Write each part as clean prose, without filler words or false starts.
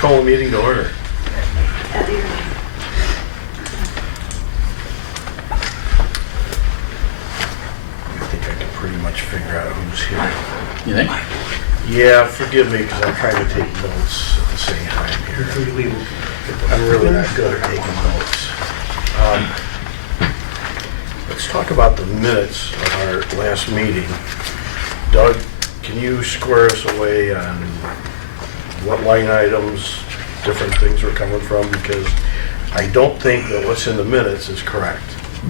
call the meeting to order. I think I can pretty much figure out who's here. You think? Yeah, forgive me because I'm trying to take notes at the same time here. I'm really not good at taking notes. Let's talk about the minutes of our last meeting. Doug, can you square us away on what line items different things were coming from? Because I don't think that what's in the minutes is correct.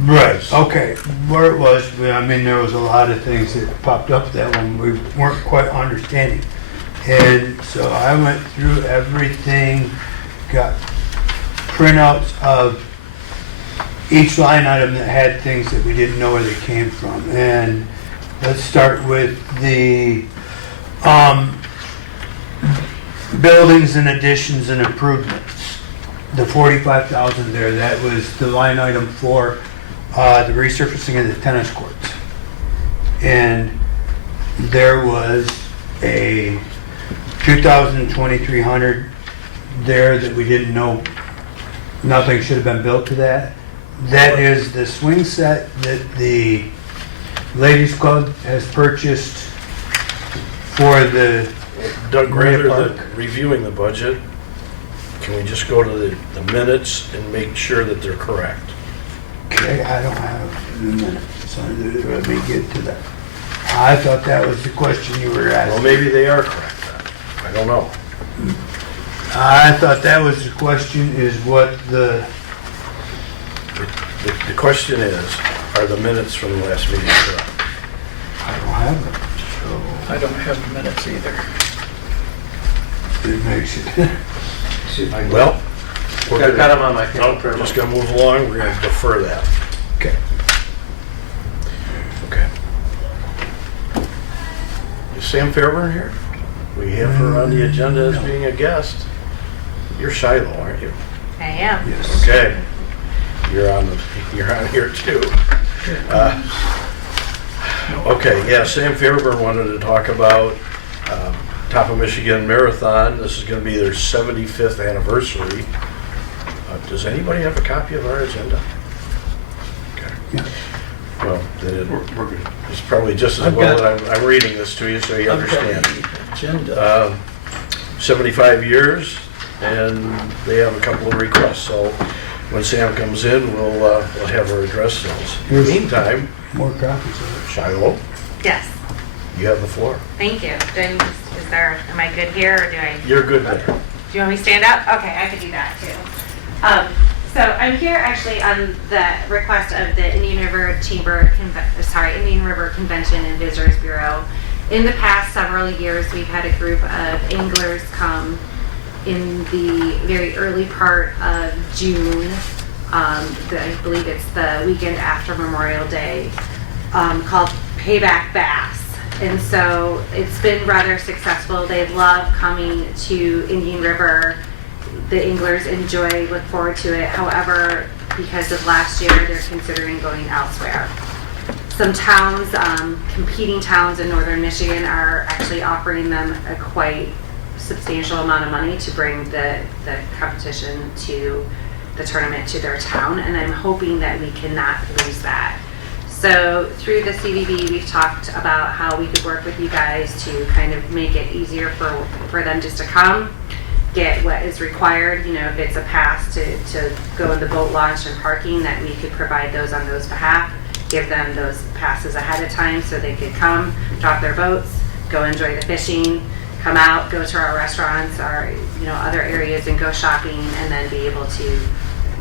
Right, okay. Where it was, I mean, there was a lot of things that popped up that one we weren't quite understanding. And so I went through everything, got printouts of each line item that had things that we didn't know where they came from. And let's start with the buildings and additions and improvements. The 45,000 there, that was the line item for the resurfacing of the tennis courts. And there was a 2,300 there that we didn't know, nothing should have been built to that. That is the swing set that the ladies club has purchased for the Doug, Marina rather Park. than reviewing the budget, can we just go to the minutes and make sure that they're correct? Okay, I don't have the minutes, so let me get to that. I thought that was the question you were Well, asking. maybe they are correct then. I don't know. I thought that was the question, is what the, The question is, are the minutes from the last meeting correct? I don't have it, so I don't have the minutes either. it makes it. Well, we're I've got gonna, them on my no, phone. we're just gonna move along, we're gonna defer that. Okay. Okay. Is Sam Fairburn here? We have her on the agenda as being a guest. You're Shiloh, aren't you? I am. Yes. Okay. You're on here too. Okay, yeah, Sam Fairburn wanted to talk about Top of Michigan Marathon. This is going to be their 75th anniversary. Does anybody have a copy of our agenda? Okay. Yeah. Well, then We're good. it's probably just as I've well got- that I'm reading this to you so you understand. Agenda. 75 years, and they have a couple of requests. So when Sam comes in, we'll have her address those. In the meantime, More copies of Shiloh, Yes. you have the floor. Thank you. Am I good here or do I? You're good there. Do you want me to stand up? Okay, I could do that too. So I'm here actually on the request of the Indian River Indian River Convention and Visitors Bureau. In the past several years, we've had a group of anglers come in the very early part of June. I believe it's the weekend after Memorial Day, called Payback Bass. And so it's been rather successful. They love coming to Indian River. The anglers enjoy, look forward to it. However, because of last year, they're considering going elsewhere. Some towns, competing towns in northern Michigan, are actually offering them a quite substantial amount of money to bring the competition to the tournament to their town, and I'm hoping that we cannot lose that. So through the CVB, we've talked about how we could work with you guys to kind of make it easier for them just to come, get what is required, you know, if it's a pass to go in the boat launch and parking, that we could provide those on those behalf, give them those passes ahead of time so they could come, drop their boats, go enjoy the fishing, come out, go to our restaurants, our, you know, other areas and go shopping, and then be able to,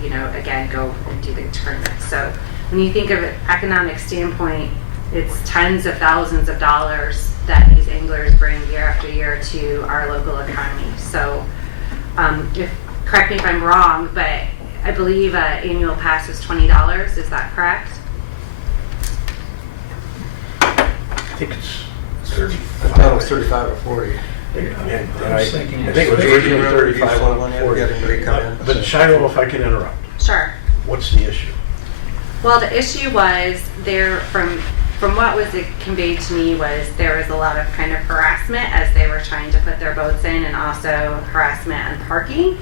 you know, again, go and do the tournament. So when you think of an economic standpoint, it's tens of thousands of dollars that these anglers bring year after year to our local economy. So correct me if I'm wrong, but I believe an annual pass is $20. Is that correct? I think it's 30. I thought it was 35 or 40. I was thinking think it was originally 35 One on year, 40. everybody come in. But Shiloh, if I can interrupt, Sure. what's the issue? Well, the issue was there from from what was conveyed to me was there was a lot of kind of harassment as they were trying to put their boats in, and also harassment on parking.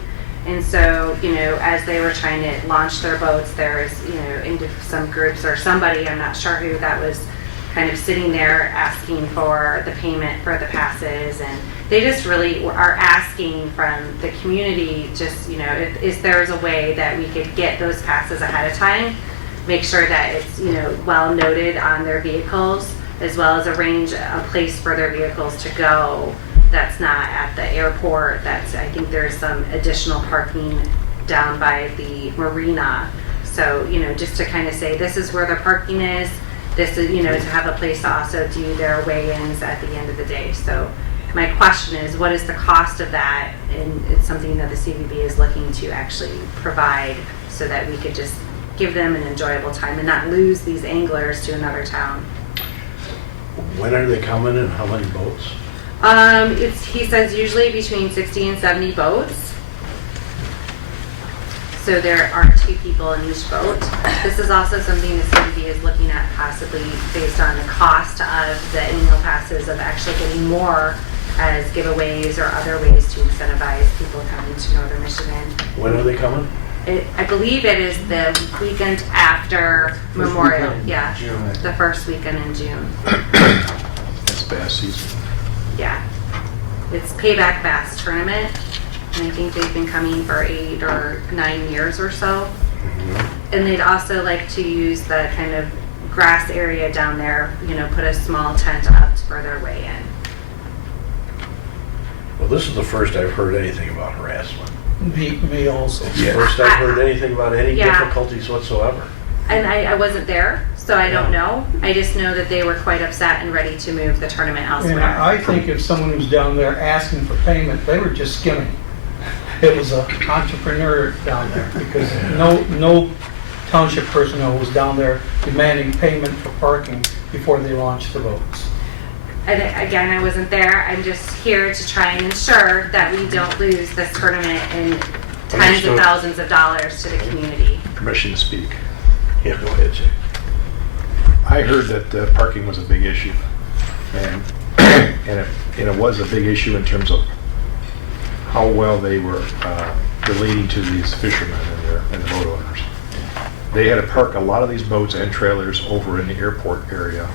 And so, as they were trying to launch their boats, there was, into some groups or somebody, I'm not sure who, that was kind of sitting there asking for the payment for the passes. And they just really are asking from the community, just, if there's a way that we could get those passes ahead of time, make sure that it's, well noted on their vehicles, as well as arrange a place for their vehicles to go that's not at the airport. I think there's some additional parking down by the marina. So, just to kind of say, this is where the parking is. This is, to have a place to also do their weigh-ins at the end of the day. So my question is, what is the cost of that? And it's something that the CVB is looking to actually provide so that we could just give them an enjoyable time and not lose these anglers to another town. When are they coming and how many boats? He says usually between 60 and 70 boats. So there are 2 people in each boat. This is also something the CVB is looking at, possibly based on the cost of the annual passes, of actually getting more as giveaways or other ways to incentivize people coming to Northern Michigan. When are they coming? I believe it is the weekend after Memorial. Yeah, June. the first weekend in June. That's bass season. Yeah, it's Payback Bass Tournament, and I think they've been coming for 8 or 9 years or so. And they'd also like to use the kind of grass area down there, put a small tent up for their weigh-in. Well, this is the first I've heard anything about harassment. Me also. It's the first I've heard anything about any Yeah. difficulties whatsoever. And I wasn't there, so I don't know. I just know that they were quite upset and ready to move the tournament And elsewhere. I think if someone was down there asking for payment, they were just skimming. It was an entrepreneur down there, because no township personnel was down there demanding payment for parking before they launched the boats. And again, I wasn't there. I'm just here to try and ensure that we don't lose this tournament and tens of Understood. thousands of dollars to the community. Permission to speak. Yeah, go ahead, Jay. I heard that parking was a big issue, and it was a big issue in terms of how well they were relating to these fishermen and the boat owners. They had to park a lot of these boats and trailers over in the airport area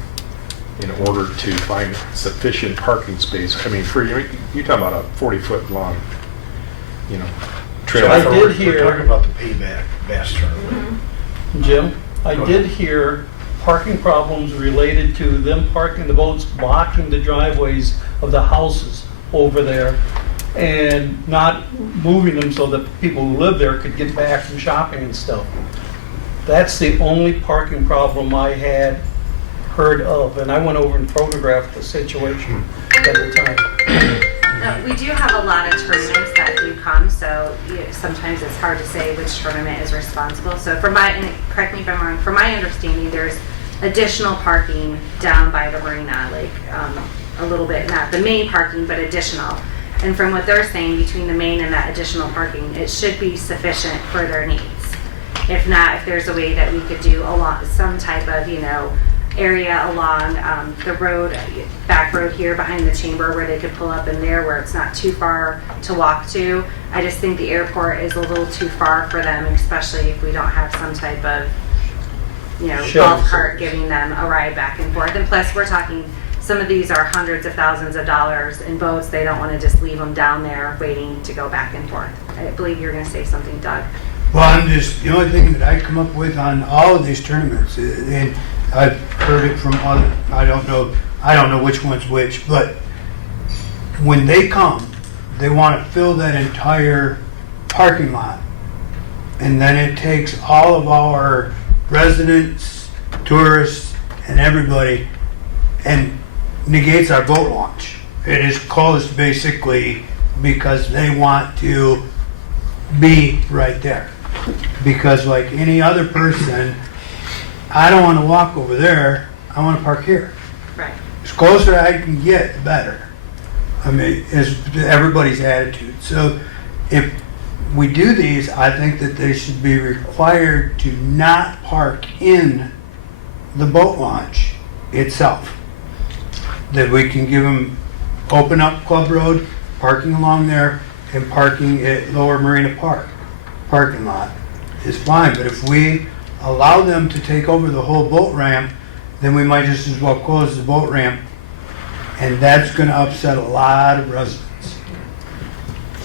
in order to find sufficient parking space. I mean, you're talking about a 40-foot long, trailer. I So did we're hear- talking about the Payback Bass Tournament. Jim, I Go did ahead. hear parking problems related to them parking the boats, blocking the driveways of the houses over there, and not moving them so that people who live there could get back from shopping and stuff. That's the only parking problem I had heard of, and I went over and photographed the situation at the time. No, we do have a lot of tournaments that do come, so sometimes it's hard to say which tournament is responsible. So and correct me if I'm wrong, from my understanding, there's additional parking down by the marina, like a little bit, not the main parking, but additional. And from what they're saying, between the main and that additional parking, it should be sufficient for their needs. If not, if there's a way that we could do some type of, area along the road, back road here behind the chamber, where they could pull up in there where it's not too far to walk to. I just think the airport is a little too far for them, especially if we don't have some type of, Shuttle golf cart service. giving them a ride back and forth. And plus, we're talking, some of these are hundreds of thousands of dollars in boats. They don't want to just leave them down there waiting to go back and forth. I believe you're going to say something, Doug. Well, the only thing that I come up with on all of these tournaments, and I've heard it from other, I don't know which one's which, but when they come, they want to fill that entire parking lot. And then it takes all of our residents, tourists, and everybody, and negates our boat launch. It is closed basically because they want to be right there. Because like any other person, I don't want to walk over there, I want to park here. Right. As closer I can get, the better. I mean, is everybody's attitude. So if we do these, I think that they should be required to not park in the boat launch itself. That we can give them, open up Club Road, parking along there, and parking at Lower Marina Park. Parking lot is fine, but if we allow them to take over the whole boat ramp, then we might just as well close the boat ramp, and that's gonna upset a lot of residents.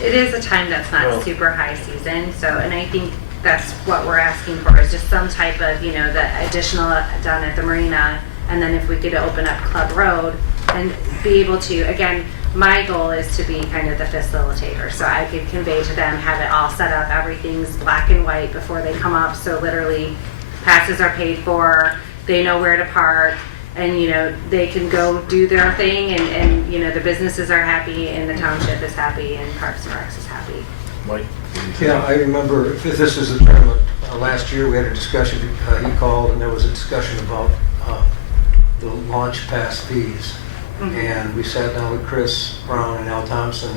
It is a time that's not Well- super high season, so, and I think that's what we're asking for, is just some type of, you know, the additional done at the marina, and then if we could open up Club Road and be able to, again, my goal is to be kind of the facilitator, so I could convey to them, have it all set up, everything's black and white before they come up, so literally passes are paid for, they know where to park, and, you know, they can go do their thing, and, you know, the businesses are happy, and the township is happy, and Parks and Recs is happy. Mike? what do you think? Yeah, I remember, if this is the tournament, last year we had a discussion, he called, and there was a discussion about the launch pass fees. And we sat down with Chris Brown and Al Thompson.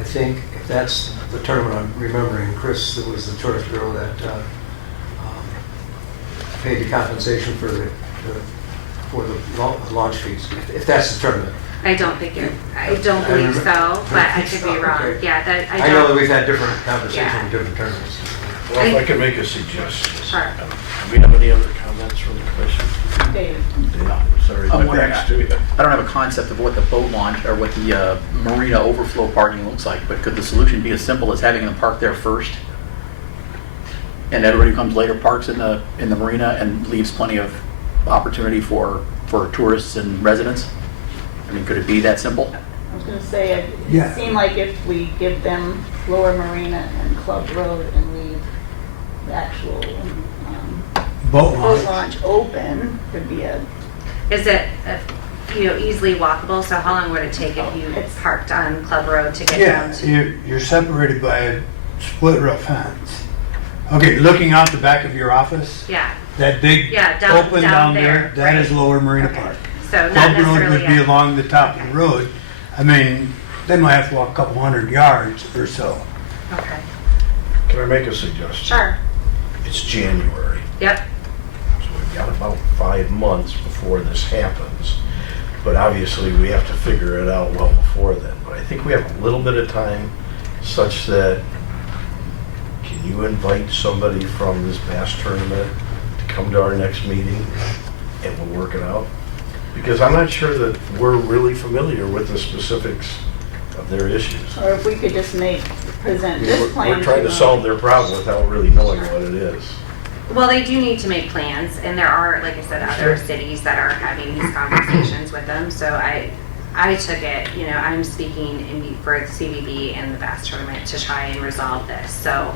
I think if that's the tournament I'm remembering, Chris, that was the tourist bureau that paid the compensation for the launch fees, if that's the tournament. I don't believe so, but I could be wrong. Okay. Yeah, that, I know that don't. we've had different conversations Yeah. in different tournaments. Well, if I could make a suggestion. Sure. Do we have any other comments from the commission? Dave. Dave, sorry, I'm my wondering, back's to you. I don't have a concept of what the boat launch or what the marina overflow parking looks like, but could the solution be as simple as having them park there first? And everybody who comes later parks in the marina and leaves plenty of opportunity for tourists and residents? I mean, could it be that simple? I was gonna say, it Yeah. seemed like if we give them Lower Marina and Club Road and leave the actual Boat boat launch. launch open, could be a, Is it, you know, easily walkable? So how long would it take if you It's- parked on Club Road to get Yeah, down to? you're separated by a split rail fence. Okay, looking out the back of your office, Yeah, that big Yeah, down- open down down there, there, that is right. Lower Marina Okay. Park. so not Club Road necessarily. would be a- along the top of Okay. the road. I mean, they might have to walk a couple hundred yards or so. Okay, Can I make a suggestion? sure. It's January, Yep, so we've got about 5 months before this happens. But obviously, we have to figure it out well before then. But I think we have a little bit of time such that, can you invite somebody from this bass tournament to come to our next meeting and we'll work it out? Because I'm not sure that we're really familiar with the specifics of their issues. or if we could just present this plan. We're trying to them. solve their problem without really knowing what it is. well, they do need to make plans, and there are, like I said, other cities that are having these conversations with them, so I took it, you know, I'm speaking for the CBB and the bass tournament to try and resolve this, so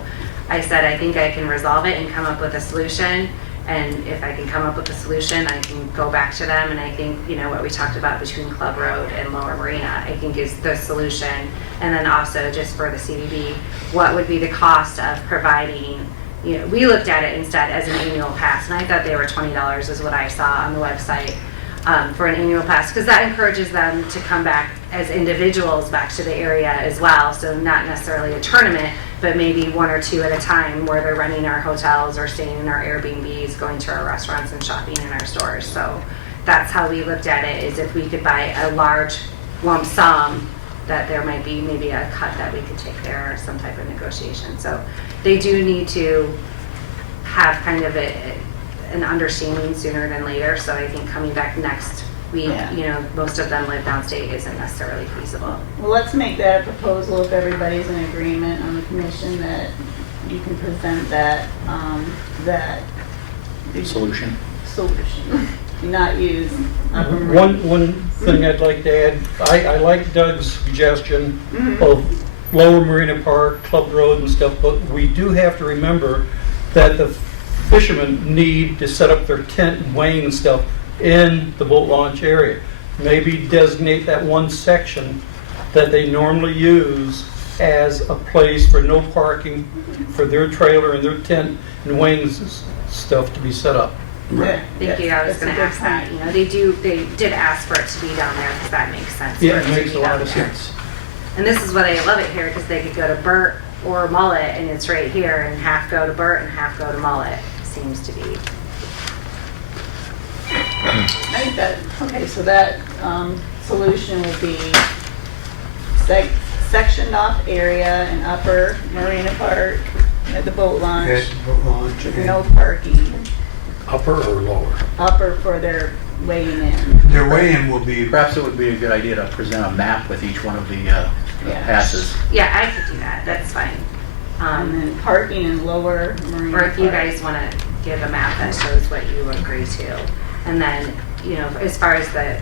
I said, I think I can resolve it and come up with a solution, and if I can come up with a solution, I can go back to them, and I think, you know, what we talked about between Club Road and Lower Marina, I think is the solution, and then also just for the CBB, what would be the cost of providing, you know, we looked at it instead as an annual pass, and I thought they were $20 is what I saw on the website for an annual pass, because that encourages them to come back as individuals back to the area as well, so not necessarily a tournament, but maybe 1 or 2 at a time where they're renting our hotels or staying in our Airbnbs, going to our restaurants and shopping in our stores. So that's how we looked at it, is if we could buy a large lump sum, that there might be maybe a cut that we could take there or some type of negotiation. So they do need to have kind of an understanding sooner than later. So I think coming back next week, Yeah. you know, most of them live downstate isn't necessarily feasible. Well, let's make that a proposal if everybody's in agreement on the commission that you can present that, that Solution? solution. Do not use Upper Marina. One thing I'd like to add, I like Doug's suggestion of Lower Marina Park, Club Road and stuff, but we do have to remember that the fishermen need to set up their tent and weighing stuff in the boat launch area. Maybe designate that one section that they normally use as a place for no parking for their trailer and their tent and weighing stuff to be set up. Yeah, Thank you, I was that's gonna a good ask that, point. you know, they did ask for it to be down there, because that makes sense. Yeah, for it to makes be a lot down of there. sense. And this is why I love it here, because they could go to Burt or Mullet, and it's right here, and half go to Burt and half go to Mullet, seems to be. I think that, okay, so that solution would be sectioned off area in Upper Marina Park at the boat launch, At the boat launch, with and no parking. Upper or lower? Upper for their weighing in. their weigh-in will be, Perhaps it would be a good idea to present a map with each one of the passes. Yeah, I could do that, that's fine. And then parking in Lower Marina Or if you Park. guys want to give a map that shows what you agree to. And then, you know, as far as the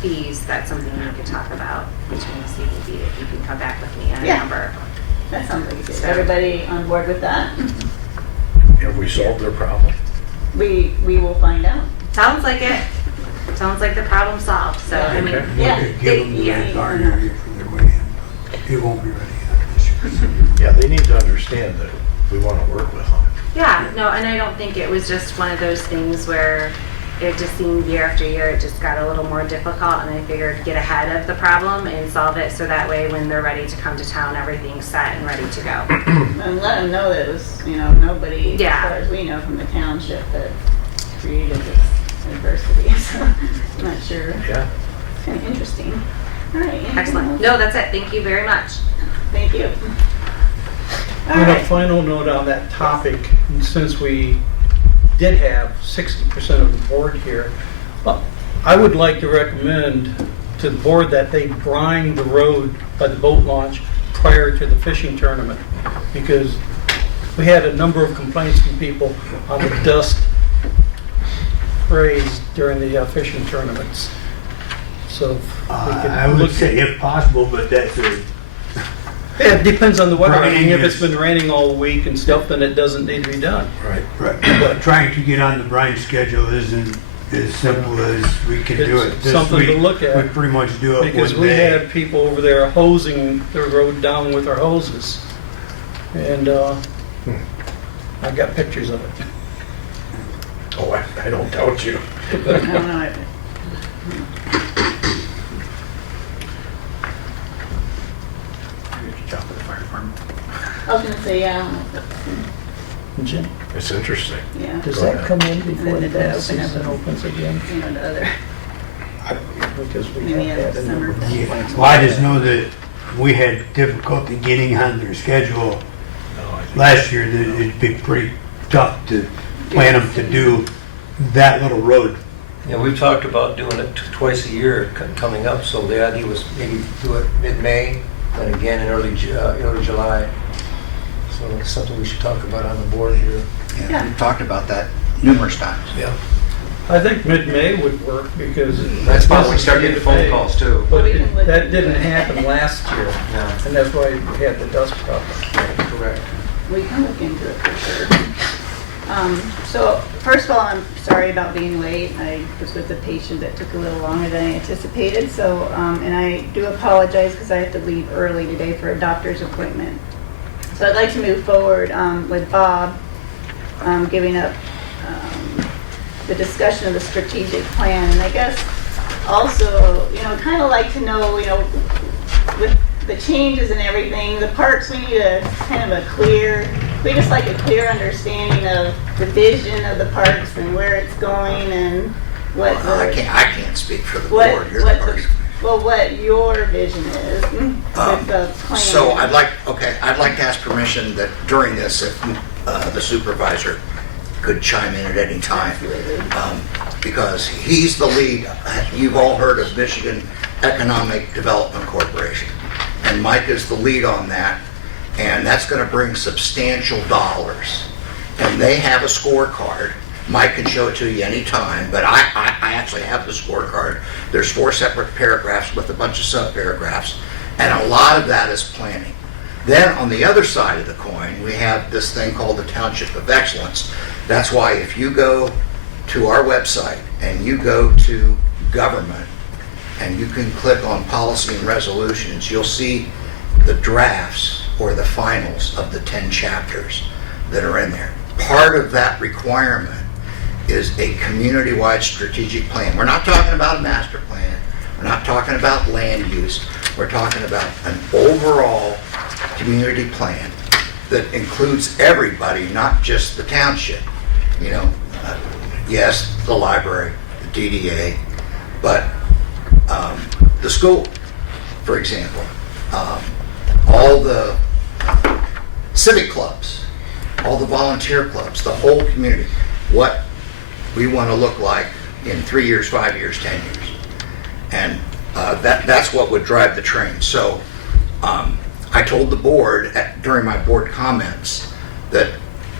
fees, that's something we could talk about between the CBB, if you can come back with me on a Yeah. number. That sounds like good. Everybody on board with that? Have we solved their problem? We will find out. Sounds like it. Sounds like the problem solved, so, I mean, Okay. Yeah. give them the Yeah. right barn area for their weigh-in. It won't be ready yet this year. Yeah, they need to understand that we want to work with them. yeah, no, and I don't think it was just one of those things where it just seemed year after year, it just got a little more difficult, and I figured get ahead of the problem and solve it, so that way when they're ready to come to town, everything's set and ready to go. And let them know that it was, nobody, as Yeah. far as we know from the township, that created this adversity. So I'm not sure. Yeah. It's kind of interesting. All right. anything Excellent. else? No, that's it. Thank you very much. Thank you. All On a right. final note on that topic, and since we did have 60% of the board here, I would like to recommend to the board that they brine the road by the boat launch prior to the fishing tournament, because we had a number of complaints from people on the dust raised during the fishing tournaments. So if we could I would look- say if possible, but that's a, It depends on the weather. I mean, Brine if it's is- been raining all week and stuff, then it doesn't need to be done. Right. right. But trying to get on the brine schedule isn't as simple as we can do it It's this something to week. look at. We pretty much do it Because one we day. had people over there hosing the road down with their hoses. And I got pictures of it. Oh, I don't doubt you. I don't know. Job with the fire department. I was gonna say, yeah. Jim, It's interesting. Yeah. does Go that ahead. come in before And the then it season open up. opens again? The other. Because we Maybe have a had a number of summer thing. complaints. Well, I just know that we had difficulty getting on their schedule No, I think- last year, that it'd be pretty tough to plan them to do that little road. Yeah, we've talked about doing it twice a year coming up, so the idea was maybe do it mid-May, then again in early July. So it's something we should talk about on the board here. Yeah. We've talked about that numerous times. Yeah. I think mid-May would work because. That's about when we start this getting is phone mid-May. calls too. But We can look that into didn't it. happen last year, Yeah, and that's why we had the dust problem. correct. We can look into it for sure. So first of all, I'm sorry about being late. I was with a patient that took a little longer than I anticipated. So, and I do apologize because I have to leave early today for a doctor's appointment. So I'd like to move forward with Bob giving up the discussion of the strategic plan. And I guess also, kind of like to know, with the changes and everything, the parks, we need a kind of we just like a clear understanding of the vision of the parks and where it's going and what Well, I the, can't speak for the what, board. You're what the the, parks. well, what your vision is with the plan. So I'd like to ask permission that during this, if the supervisor could chime in at any time. Absolutely. Because he's the lead. You've all heard of Michigan Economic Development Corporation. And Mike is the lead on that. And that's going to bring substantial dollars. And they have a scorecard. Mike can show it to you anytime, but I actually have the scorecard. There's 4 separate paragraphs with a bunch of sub-paragraphs, and a lot of that is planning. Then on the other side of the coin, we have this thing called the Township of Excellence. That's why if you go to our website and you go to government and you can click on policy and resolutions, you'll see the drafts or the finals of the 10 chapters that are in there. Part of that requirement is a community-wide strategic plan. We're not talking about a master plan. We're not talking about land use. We're talking about an overall community plan that includes everybody, not just the township. Yes, the library, the DDA, but the school, for example, all the civic clubs, all the volunteer clubs, the whole community, what we want to look like in 3 years, 5 years, 10 years. And that's what would drive the train. So I told the board during my board comments that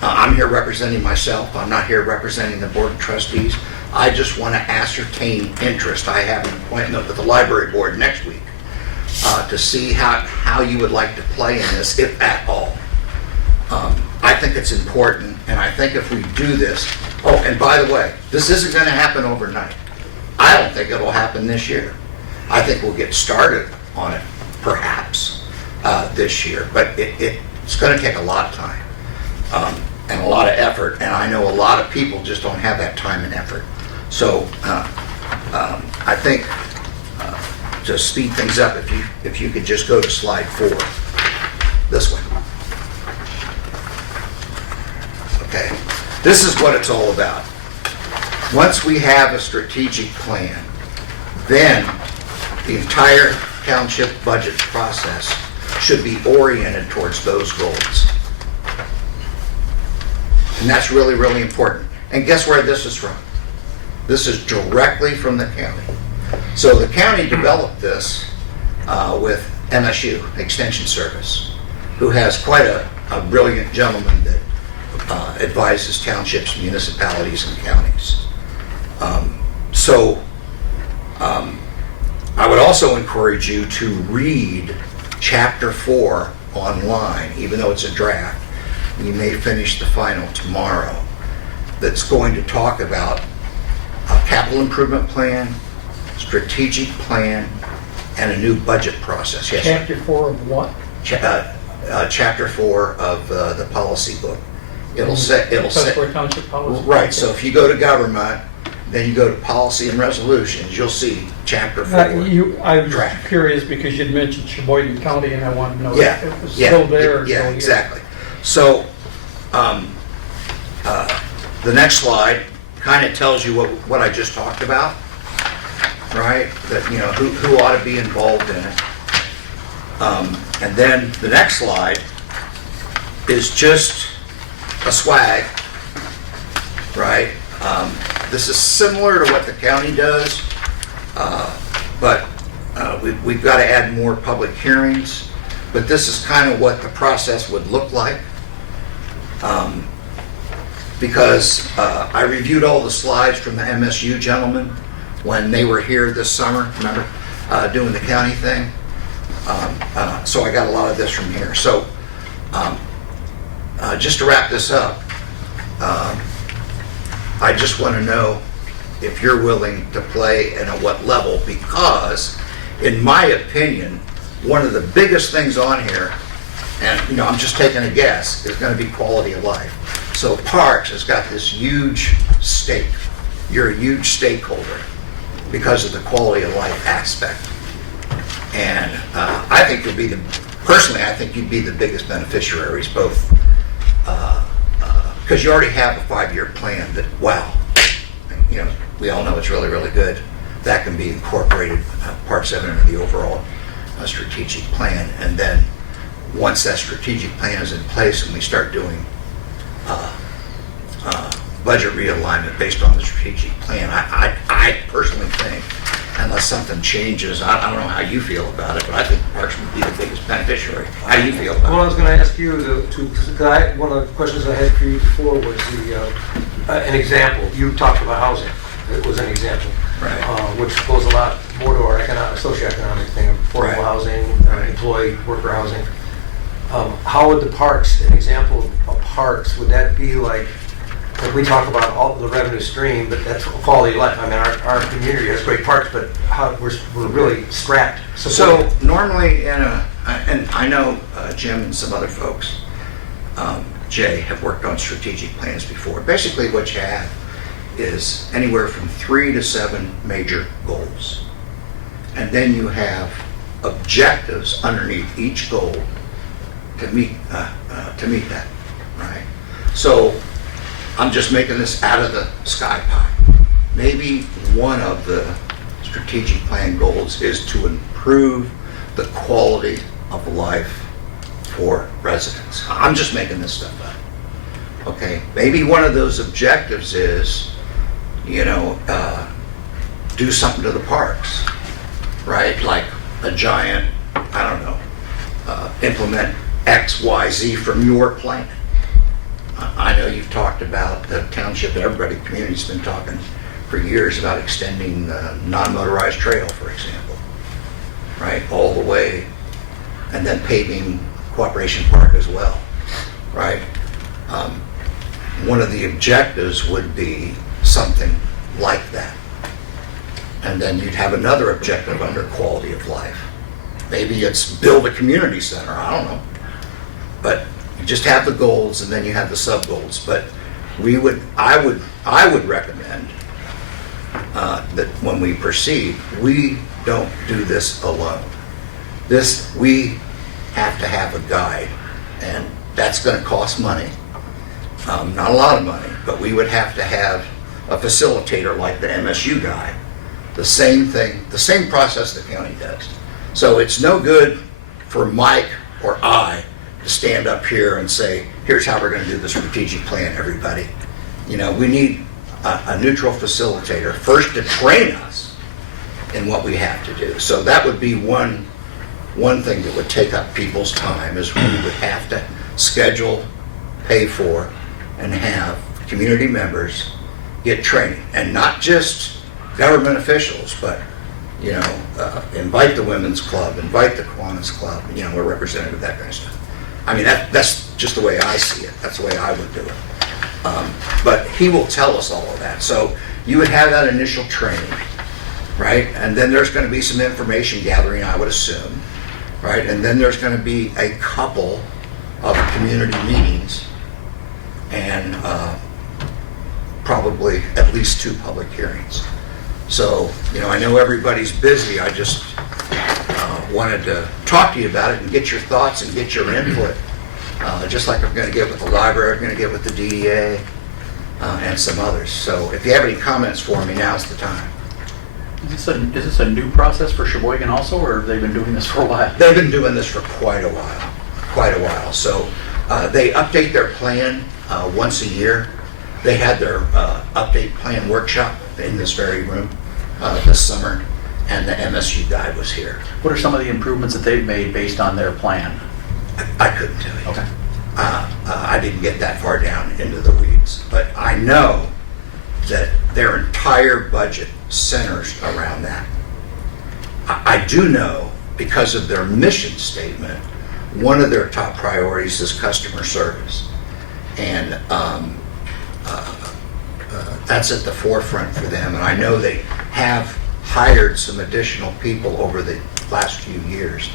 I'm here representing myself. I'm not here representing the board of trustees. I just want to ascertain interest. I have an appointment with the library board next week to see how you would like to play in this, if at all. I think it's important, and I think if we do this, oh, and by the way, this isn't going to happen overnight. I don't think it'll happen this year. I think we'll get started on it, perhaps, this year, but it's going to take a lot of time and a lot of effort, and I know a lot of people just don't have that time and effort. So I think to speed things up, if you could just go to slide 4, this one. Okay, this is what it's all about. Once we have a strategic plan, then the entire township budget process should be oriented towards those goals. And that's really, really important. And guess where this is from? This is directly from the county. So the county developed this with MSU, Extension Service, who has quite a brilliant gentleman that advises townships, municipalities, and counties. I would also encourage you to read Chapter 4 online, even though it's a draft. We may finish the final tomorrow. That's going to talk about a capital improvement plan, strategic plan, and a new budget process. Yes, sir. Chapter 4 of what? Chapter 4 of the policy book. It'll say, Tuscarora Township policy. right, so if you go to government, then you go to policy and resolutions, you'll see Chapter 4. I was draft. curious because you'd mentioned Sheboygan County, and I wanted to know Yeah, if it was yeah, still there or yeah, still here. exactly. So, the next slide kind of tells you what I just talked about, right? That, you know, who ought to be involved in it. And then the next slide is just a swag, right? This is similar to what the county does, but we've got to add more public hearings. But this is kind of what the process would look like. Because I reviewed all the slides from the MSU gentlemen when they were here this summer, remember, doing the county thing. So I got a lot of this from here. So just to wrap this up, I just want to know if you're willing to play and at what level, because in my opinion, one of the biggest things on here, and you know, I'm just taking a guess, is going to be quality of life. So Parks has got this huge stake. You're a huge stakeholder because of the quality of life aspect. And I think personally, I think you'd be the biggest beneficiaries, both because you already have a 5-year plan that, wow, you know, we all know it's really, really good. That can be incorporated, parts of it, into the overall strategic plan. And then once that strategic plan is in place and we start doing budget realignment based on the strategic plan, I personally think, unless something changes, I don't know how you feel about it, but I think Parks would be the biggest beneficiary. How do you feel about it? Well, I was going to ask you one of the questions I had for you before was an example. You talked about housing. It was an example, Right. Which goes a lot more to our socioeconomic thing, affordable Right. housing, Right. employee worker housing. How would the parks, an example of parks, would that be like we talk about all the revenue stream, but that's quality of life. I mean, our community has great parks, but we're really strapped. So normally and I know Jim and some other folks, Jay, have worked on strategic plans before. Basically what you have is anywhere from 3 to 7 major goals. And then you have objectives underneath each goal to meet that, right? So I'm just making this out of the sky pie. maybe one of the strategic plan goals is to improve the quality of life for residents. I'm just making this stuff up. Okay, maybe one of those objectives is, do something to the parks, right? Like a giant, I don't know, implement X, Y, Z from your plan. I know you've talked about the township, everybody, the community's been talking for years about extending the non-motorized trail, for example, right, all the way, and then paving Cooperation Park as well, right? One of the objectives would be something like that. And then you'd have another objective under quality of life. Maybe it's build a community center, I don't know. But you just have the goals and then you have the sub-goals. But I would recommend that when we proceed, we don't do this alone. We have to have a guide, and that's gonna cost money. Not a lot of money, but we would have to have a facilitator like the MSU guy. The same thing, the same process the county does. So it's no good for Mike or I to stand up here and say, here's how we're gonna do the strategic plan, everybody. We need a neutral facilitator first to train us in what we have to do. So that would be one thing that would take up people's time, is we would have to schedule, pay for, and have community members get training. And not just government officials, but, invite the Women's Club, invite the Kiwanis Club, we're representative, that kind of stuff. I mean, that's just the way I see it. That's the way I would do it. But he will tell us all of that. So you would have that initial training, right? And then there's going to be some information gathering, I would assume, right? And then there's going to be a couple of community meetings and probably at least 2 public hearings. So, I know everybody's busy. I just wanted to talk to you about it and get your thoughts and get your input. Just like I'm going to get with the library, I'm going to get with the DEA, and some others. So if you have any comments for me, now's the time. Is this a new process for Sheboygan also, or have they been doing this for a while? They've been doing this for quite a while. So they update their plan once a year. They had their update plan workshop in this very room this summer, and the MSU guy was here. What are some of the improvements that they've made based on their plan? I couldn't tell you. Okay. I didn't get that far down into the weeds, but I know that their entire budget centers around that. I do know, because of their mission statement, one of their top priorities is customer service. And that's at the forefront for them. And I know they have hired some additional people over the last few years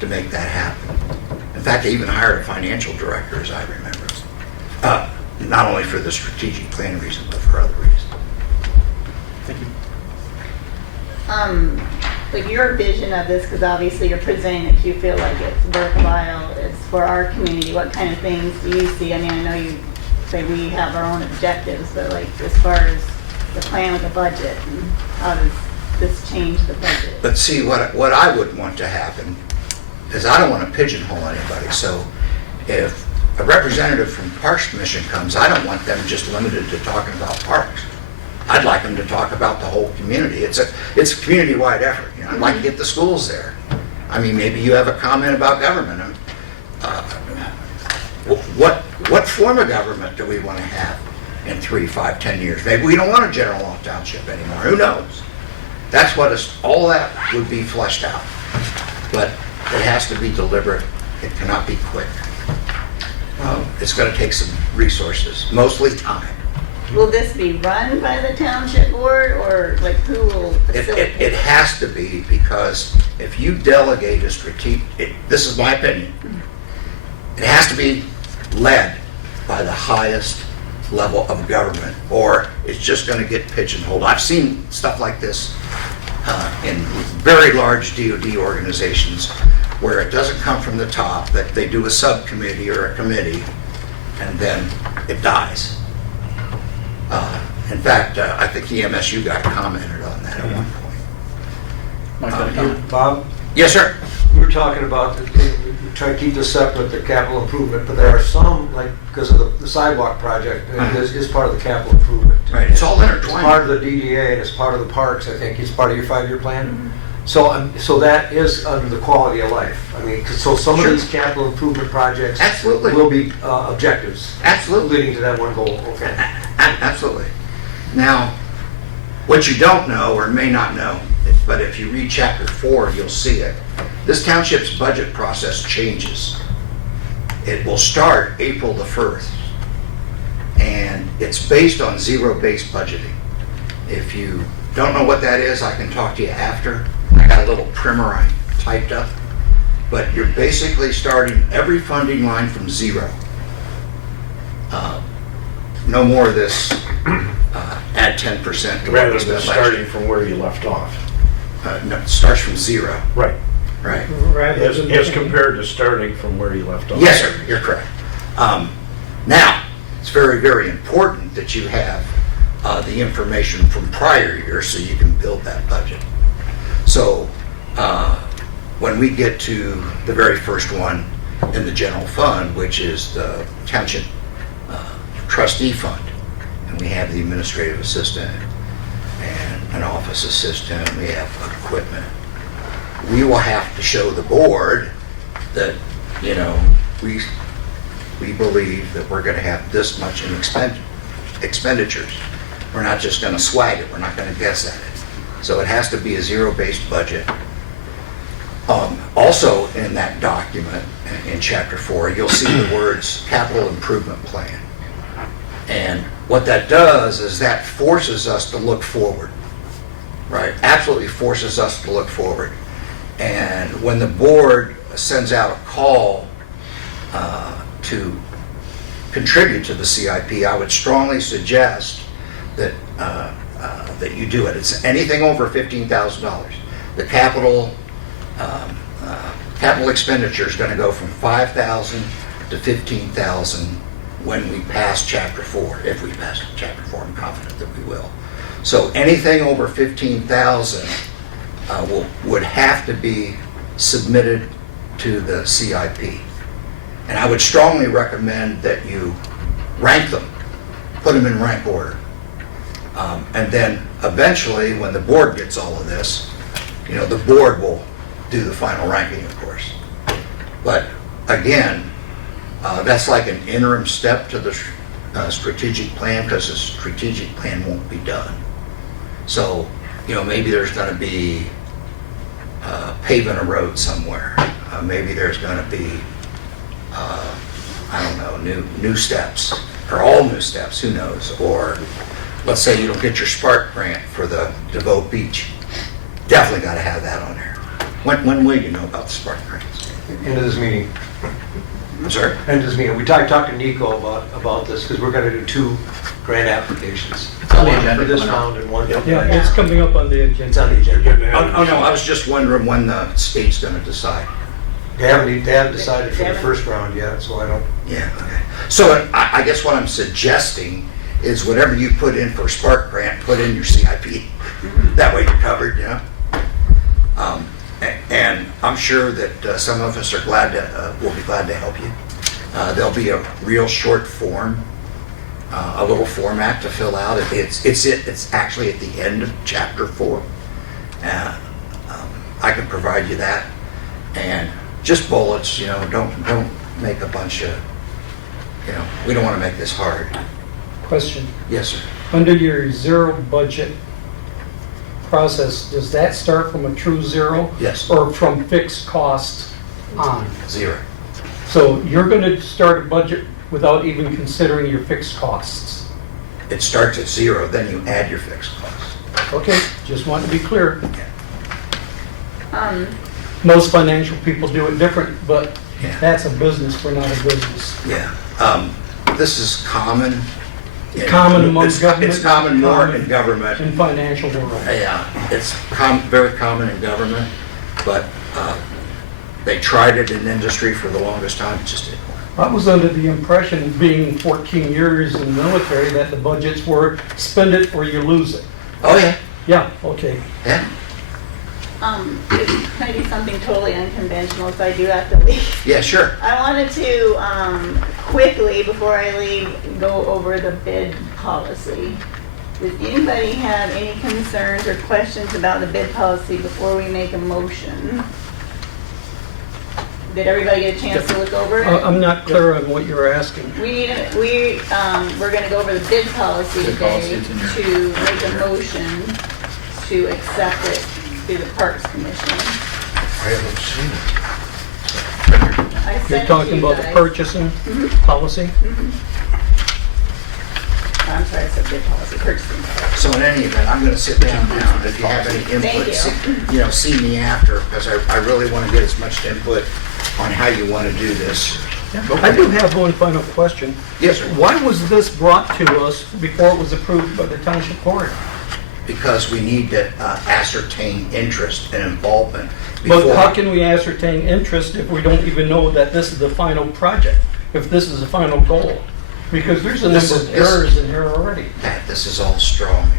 to make that happen. In fact, they even hired a financial director, as I remember. Not only for the strategic plan reason, but for other reasons. Thank you. Like your vision of this, because obviously you're presenting it, you feel like it's worthwhile, it's for our community, what kind of things do you see? I mean, I know you say we have our own objectives, but like as far as the plan with the budget, and how does this change the budget? But see, what I would want to happen is I don't want to pigeonhole anybody. So if a representative from Parks Commission comes, I don't want them just limited to talking about parks. I'd like them to talk about the whole community. It's a community-wide effort. I'd like to get the schools there. I mean, maybe you have a comment about government. What form of government do we want to have in 3, 5, 10 years? Maybe we don't want a general law township anymore. Who knows? That's what all that would be fleshed out. But it has to be deliberate. It cannot be quick. It's going to take some resources, mostly time. Will this be run by the township board, or like who will facilitate? It has to be, because if you delegate a strategic, this is my opinion, it has to be led by the highest level of government, or it's just going to get pigeonholed. I've seen stuff like this in very large DoD organizations where it doesn't come from the top, that they do a subcommittee or a committee, and then it dies. In fact, I think EMSU got commented on that at one point. Mike, got a comment? Bob, Yes, sir. we were talking about, we try to keep this separate, the capital improvement, but there are some, like, because of the sidewalk project, is part of the capital improvement. Right, it's all It's intertwined. part of the DDA and it's part of the parks, I think. It's part of your 5-year plan. So that is under the quality of life. I mean, so some of Sure. these capital improvement projects Absolutely. will be objectives. Absolutely. Leading to that one goal, okay. Absolutely. Now, what you don't know or may not know, but if you read chapter 4, you'll see it. This township's budget process changes. It will start April the 1st, and it's based on zero-based budgeting. If you don't know what that is, I can talk to you after. I got a little primer I typed up, but you're basically starting every funding line from zero. No more of this add 10% to what Rather we than spent last starting year. from where you left off. No, it starts from zero, Right. right? Rather than As looking- compared to starting from where you left off. Yes, sir, you're correct. Now, it's very, very important that you have the information from prior years so you can build that budget. So when we get to the very first one in the general fund, which is the township trustee fund, and we have the administrative assistant and an office assistant, we have equipment, we will have to show the board that, you know, we believe that we're going to have this much in expenditures. We're not just going to swag it. We're not going to guess at it. So it has to be a zero-based budget. Also in that document, in chapter 4, you'll see the words capital improvement plan. And what that does is that forces us to look forward, right? Absolutely forces us to look forward. And when the board sends out a call to contribute to the CIP, I would strongly suggest that that you do it. It's anything over $15,000. The capital expenditure is going to go from $5,000 to $15,000 when we pass chapter 4. If we pass chapter 4, I'm confident that we will. So anything over $15,000 would have to be submitted to the CIP. And I would strongly recommend that you rank them, put them in rank order. And then eventually, when the board gets all of this, you know, the board will do the final ranking, of course. But again, that's like an interim step to the strategic plan, because the strategic plan won't be done. So, you know, maybe there's going to be paving a road somewhere. Maybe there's going to be I don't know, new steps, or all new steps, who knows? Or let's say you don't get your Spark grant for the DeVoe Beach. Definitely got to have that on there. When will you know about the Spark grants? End of this meeting. I'm sorry? End of this meeting. We talked to Nico about this because we're going to do 2 grant applications. on the One agenda for this coming up. round and one. Yeah, it's coming up on the agenda. It's on the agenda. Oh, no, I was just wondering when the state's going to decide. They haven't decided for the first round yet, so I don't. Yeah, okay. So I guess what I'm suggesting is whatever you put in for a Spark grant, put in your CIP. That way you're covered, you know? And I'm sure that some of us are will be glad to help you. There'll be a real short form, a little format to fill out. It's actually at the end of chapter 4. I can provide you that. And just bullets, you know, don't make a bunch of, you know, we don't want to make this hard. Question. Yes, sir. Under your zero budget process, does that start from a true zero? Yes. Or from fixed costs on? 0. So you're going to start a budget without even considering your fixed costs? It starts at 0, then you add your fixed costs. Okay, just want to be clear. Um, Most financial people do it different, but Yeah. that's a business, we're not a business. Yeah. This is common. Common among It's government? common more Common. in government. In financial world. Yeah, it's very common in government, but they tried it in industry for the longest time, it just didn't work. I was under the impression, being 14 years in the military, that the budgets were spend it or you lose it. Oh, yeah, Yeah, okay. yeah. It's maybe something totally unconventional, so I do have to leave. Yeah, sure. I wanted to, quickly, before I leave, go over the bid policy. Does anybody have any concerns or questions about the bid policy before we make a motion? Did everybody get a chance to look over it? I'm not clear on what you're asking. We're gonna go over the bid policy Bid policy, today it's in here. to make a motion to accept it through the Parks Commission. I haven't seen it. I You're sent it to talking you about the guys. purchasing policy? I'm sorry, I said bid policy, purchasing policy. So in any event, I'm gonna sit down now, if you have any Thank input, you. see me after, because I really want to get as much input on how you want to do this. I do have one final question. Yes, sir. Why was this brought to us before it was approved by the township board? Because we need to ascertain interest and involvement But how before. can we ascertain interest if we don't even know that this is the final project? If this is the final goal? Because there's a This number is- of this- errors in here already. Pat, this is all straw, man.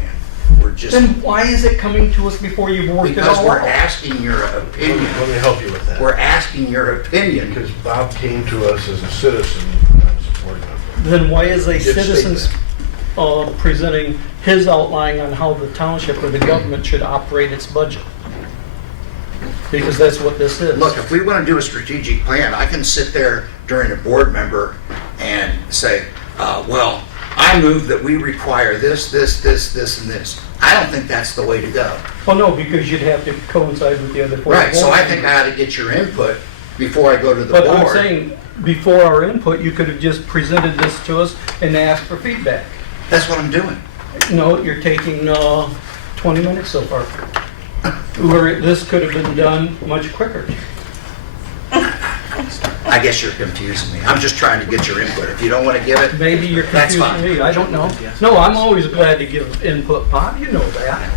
We're just, Then why is it coming to us before you've worked it because all we're out? asking your opinion. Let me help you with that. We're asking your opinion. Because Bob came to us as a citizen, not as a board member. Then why is a He did state citizen presenting his outline on how the township or the government should operate its budget? Because that's what this is. Look, if we want to do a strategic plan, I can sit there during a board member and say, well, I move that we require this, and this. I don't think that's the way to go. Well, no, because you'd have to coincide with the other four. Right, so board I think I members. ought to get your input before I go to the But I'm board. saying, before our input, you could have just presented this to us and asked for feedback. That's what I'm doing. No, you're taking 20 minutes so far. Where this could have been done much quicker. I guess you're confusing me. I'm just trying to get your input. If you don't want to give it, Maybe you're That's confusing fine. me, I don't know. No, I'm always glad to give input, Bob, you know that.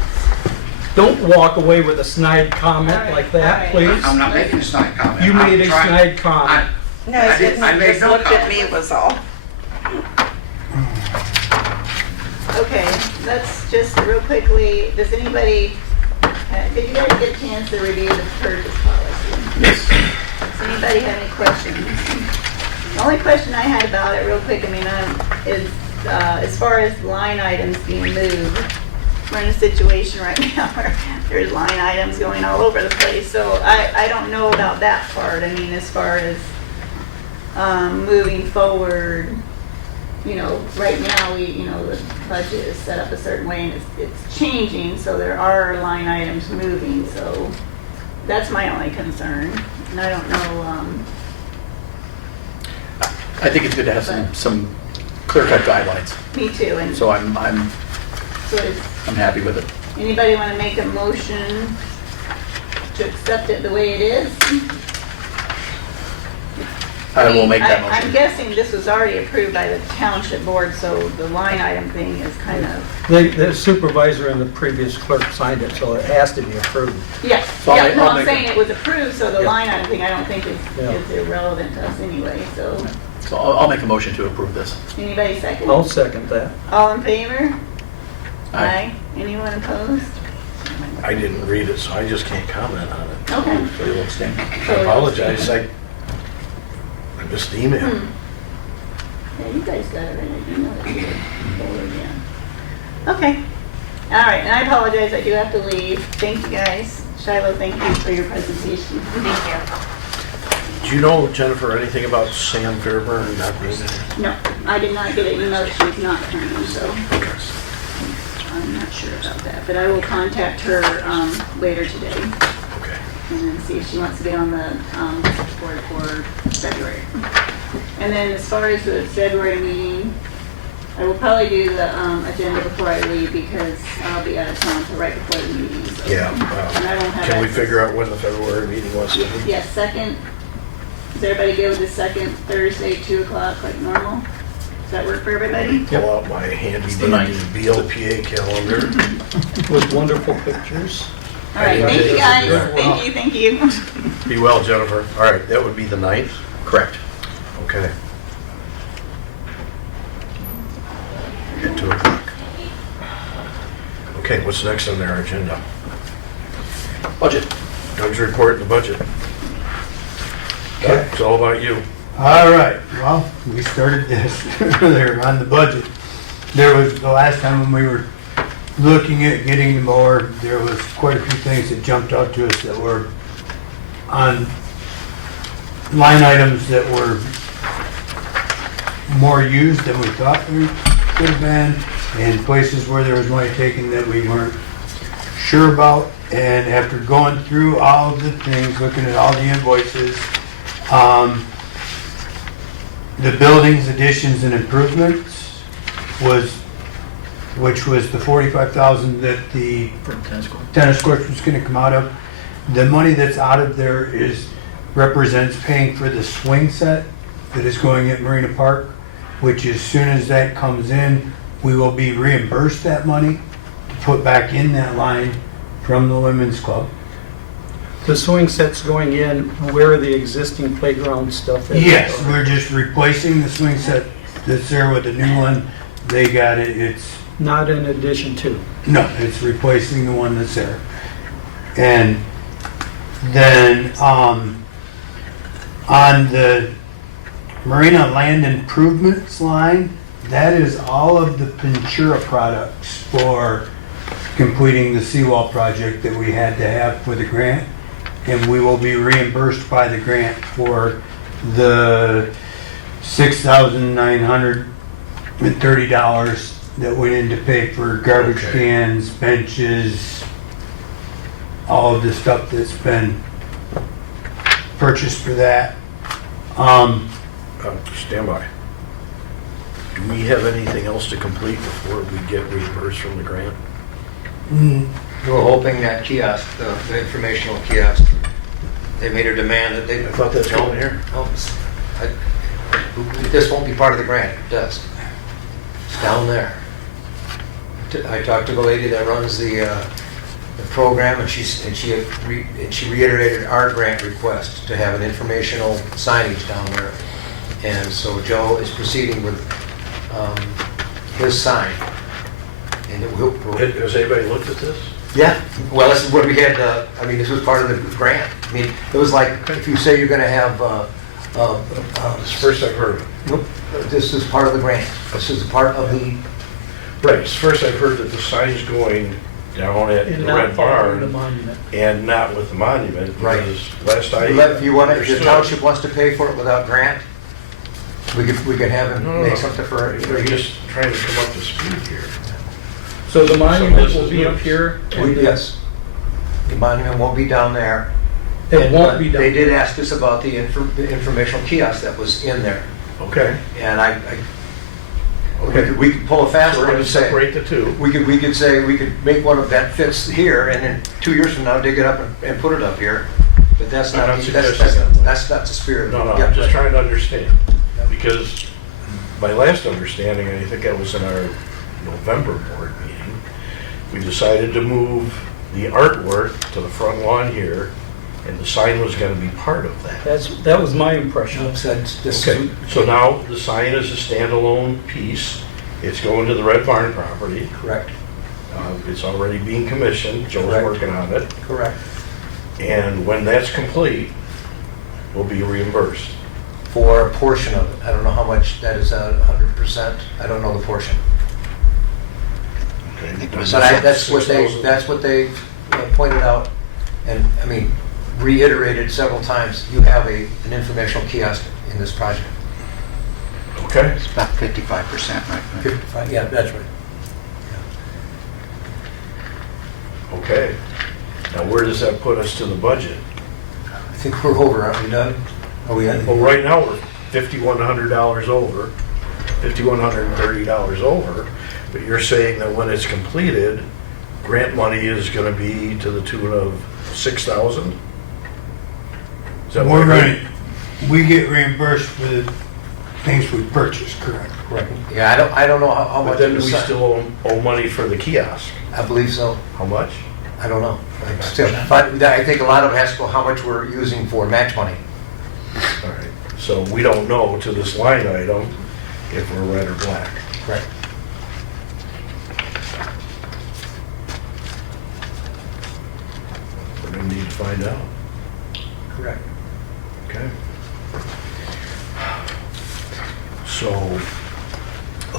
Don't walk away with a snide comment like that, All right. please. I'm not making a snide comment. You I'm made a trying- snide comment. No, I he didn't- didn't. I He made just no looked at comment. me was all. Okay, let's just real quickly, does anybody, did you guys get a chance to review the purchase policy? Yes. Does anybody have any questions? The only question I had about it, real quick, is as far as line items being moved, we're in a situation right now where there's line items going all over the place, so I don't know about that part. I mean, as far as moving forward, right now, the budget is set up a certain way and it's changing, so there are line items moving, so that's my only concern. And I don't know, I think it's good to have some clear-cut guidelines, me too, and so I'm so is happy with it. anybody want to make a motion to accept it the way it is? I will make that I'm motion. guessing this was already approved by the township board, so the line item thing is kind of, The supervisor and the previous clerk signed it, so it has to be approved. yes. So I'll Yeah, make- no, I'll I'm make saying it. it was approved, so the Yeah. line item thing I don't think Yeah. is irrelevant to us anyway, so. So I'll make a motion to approve this. Anybody second? I'll second that. All in favor? Aye. Anyone opposed? I didn't read it, so I just can't comment on it. Okay. So you'll abstain. I apologize, I missed the email. Yeah, you guys got it right, you know that. Forward, yeah. Okay, all right, and I apologize, I do have to leave. Thank you, guys. Shiloh, thank you for your presentation. Thank you. Do you know, Jennifer, anything about Sam Fairburn not being there? No, I did not get an email that she was not coming, so I'm not sure about that. But I will contact her later today Okay. and then see if she wants to be on the board for February. And then as far as the February meeting, I will probably do the agenda before I leave because I'll be out of town till right before the meeting. So. Yeah, And I won't have can we access. figure out when the February meeting was? Yes, second. Is everybody good with the second Thursday, 2 o'clock, like normal? Does that work for everybody? Pull out my handy the dandy ninth. BLPA calendar. With wonderful pictures. All right, thank you guys. Thank you. Be well, Jennifer. All right, that would be the 9th? Correct. Okay. Okay, what's next on our agenda? Budget. Doug's report and the budget. Doug, it's all about you. All right, well, we started this earlier on the budget. There was, the last time when we were looking at getting the mower, there was quite a few things that jumped out to us that were on line items that were more used than we thought they could have been, and places where there was money taken that we weren't sure about. And after going through all of the things, looking at all the invoices, the buildings additions and improvements which was the 45,000 that the For the tennis court. tennis courts was gonna come out of. The money that's out of there represents paying for the swing set that is going at Marina Park, which as soon as that comes in, we will be reimbursed that money to put back in that line from the women's club. The swing set's going in where the existing playground stuff is. Yes, we're just replacing the swing set that's there with the new one. They got it, it's, Not in addition to. no, it's replacing the one that's there. And then, on the Marina Land Improvements line, that is all of the Ventura products for completing the seawall project that we had to have for the grant. And we will be reimbursed by the grant for the $6,930 that went in to pay for garbage Okay. cans, benches, all of the stuff that's been purchased for that. Stand by. Do we have anything else to complete before we get reimbursed from the grant? mm, We were hoping that kiosk, the informational kiosk, they made a demand that they. I thought that's going here. No, this won't be part of the grant, it does. It's down there. I talked to the lady that runs the program, and she reiterated our grant request to have an informational signage down there. And so Joe is proceeding with his sign. And Has anybody looked at this? yeah, well, this is what we had, this was part of the grant. I mean, it was like, if you say you're gonna have, It's the first I've heard of it. nope, this is part of the grant. This is part of the, Right, it's first I've heard that the sign's going down at the And Red not following the Barn monument. and not with the monument. Right. Because last I if you want, if the understood- township wants to pay for it without grant, we could have No, him no, make no. something for it. We're just trying to come up to speed here. So the monument this will is be up news. here? and Yes. The monument won't be down there. It And, won't be done. They did ask us about the informational kiosk that was in there. Okay. And Okay. we could pull a fast So we're one gonna and say, separate the two. we could say, we could make one of that fits here, and then 2 years from now, dig it up and put it up here. But that's I'm not, not that's suggesting that. that's not the spirit. No, no, Yeah, I'm just but- trying to understand. Because my last understanding, and I think that was in our November board meeting, we decided to move the artwork to the front lawn here, and the sign was gonna be part of that. That was my impression. Joe said this Okay, is, so now the sign is a standalone piece. It's going to the Red Barn property. correct, It's already being commissioned. Joe's Correct. working on it. correct. And when that's complete, we'll be reimbursed. For a portion of it. I don't know how much that is, 100%. I don't know the portion. Okay. But that's what they pointed out, and, reiterated several times, you have an informational kiosk in this project. Okay. It's about 55%, right? 55, yeah, that's right. Okay. Now, where does that put us to the budget? I think we're over, aren't we, Doug? Are we at? Well, right now, we're $5,100 over, $5,130 over, but you're saying that when it's completed, grant money is gonna be to the tune of 6,000? Is that what we're I going, heard? we get reimbursed for the things we purchase, correct? Correct. Yeah, I don't know how But much. then it we was- still owe money for the kiosk. I believe so. How much? I don't know. But I think a lot of it has to go how much we're using for match money. All right. So we don't know to this line item if we're red or black. Correct. need to find out. Correct. Okay. So,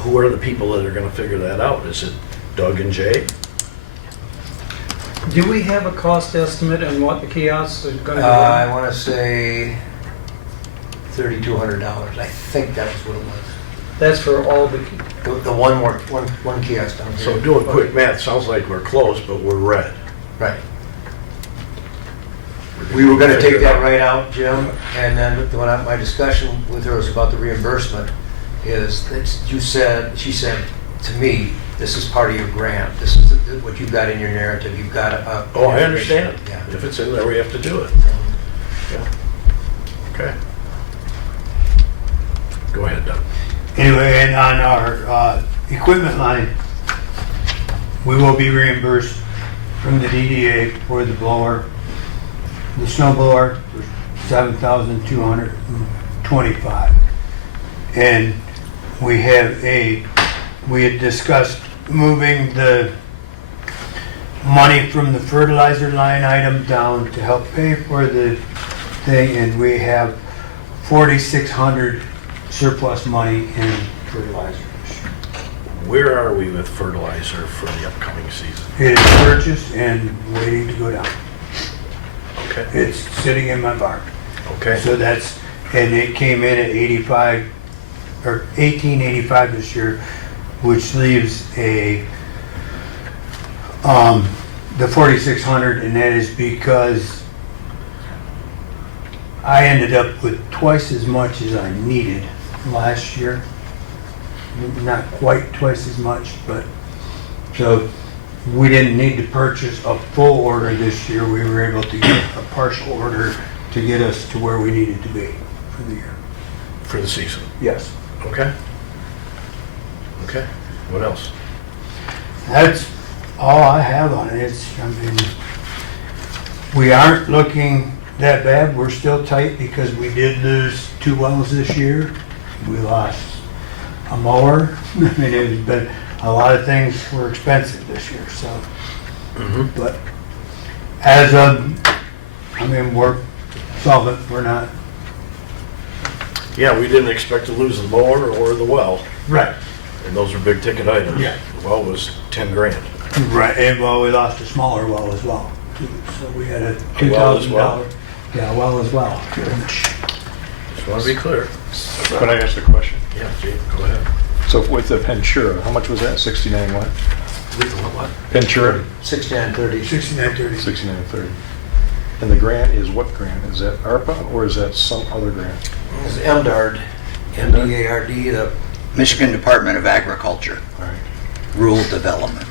who are the people that are gonna figure that out? Is it Doug and Jay? Do we have a cost estimate on what the kiosks are gonna I be? want to say $3,200. I think that was what it was. That's for all the, The one kiosk down here. So doing quick math, sounds like we're close, but we're red. Right. We were gonna take that right out, Jim, and then my discussion with her was about the reimbursement, is that she said to me, this is part of your grant, this is what you've got in your narrative, you've got a... Oh, I understand. Yeah. If it's in there, we have to do it. Yeah. Okay. Go ahead, Doug. Anyway, and on our equipment line, we will be reimbursed from the DDA for the blower, the snow blower for $7,225. And we had discussed moving the money from the fertilizer line item down to help pay for the thing, and we have $4,600 surplus money in fertilizer. Where are we with fertilizer for the upcoming season? It is purchased and waiting to go down. Okay. It's sitting in my barn. Okay. So that's, and it came in at 85, or 1885 this year, which leaves the 4,600, and that is because I ended up with twice as much as I needed last year. Not quite twice as much, but so we didn't need to purchase a full order this year. We were able to get a partial order to get us to where we needed to be for the year. For the season? Yes. Okay. Okay. What else? That's all I have on it. We aren't looking that bad. We're still tight because we did lose 2 wells this year. We lost a mower. I mean, it's been, a lot of things were expensive this year, so. But as of, we're solvent. We're not. Yeah, we didn't expect to lose the mower or the well, Right. and those are big ticket items. Yeah. The well was 10 grand. Right, and well, we lost a smaller well as well, too. So we had a A well as $2,000. well? Yeah, a well as well. Just want to be clear. Could I ask a question? Yeah, Jay, go ahead. So with the Ventura, how much was that? 69 what? With the what? Ventura? 6930. 6930. 6930. And the grant is what grant? Is that ARPA or is that some other grant? It's MDARD, M-D-A-R-D, the Michigan Department of Agriculture, All right. Rural Development.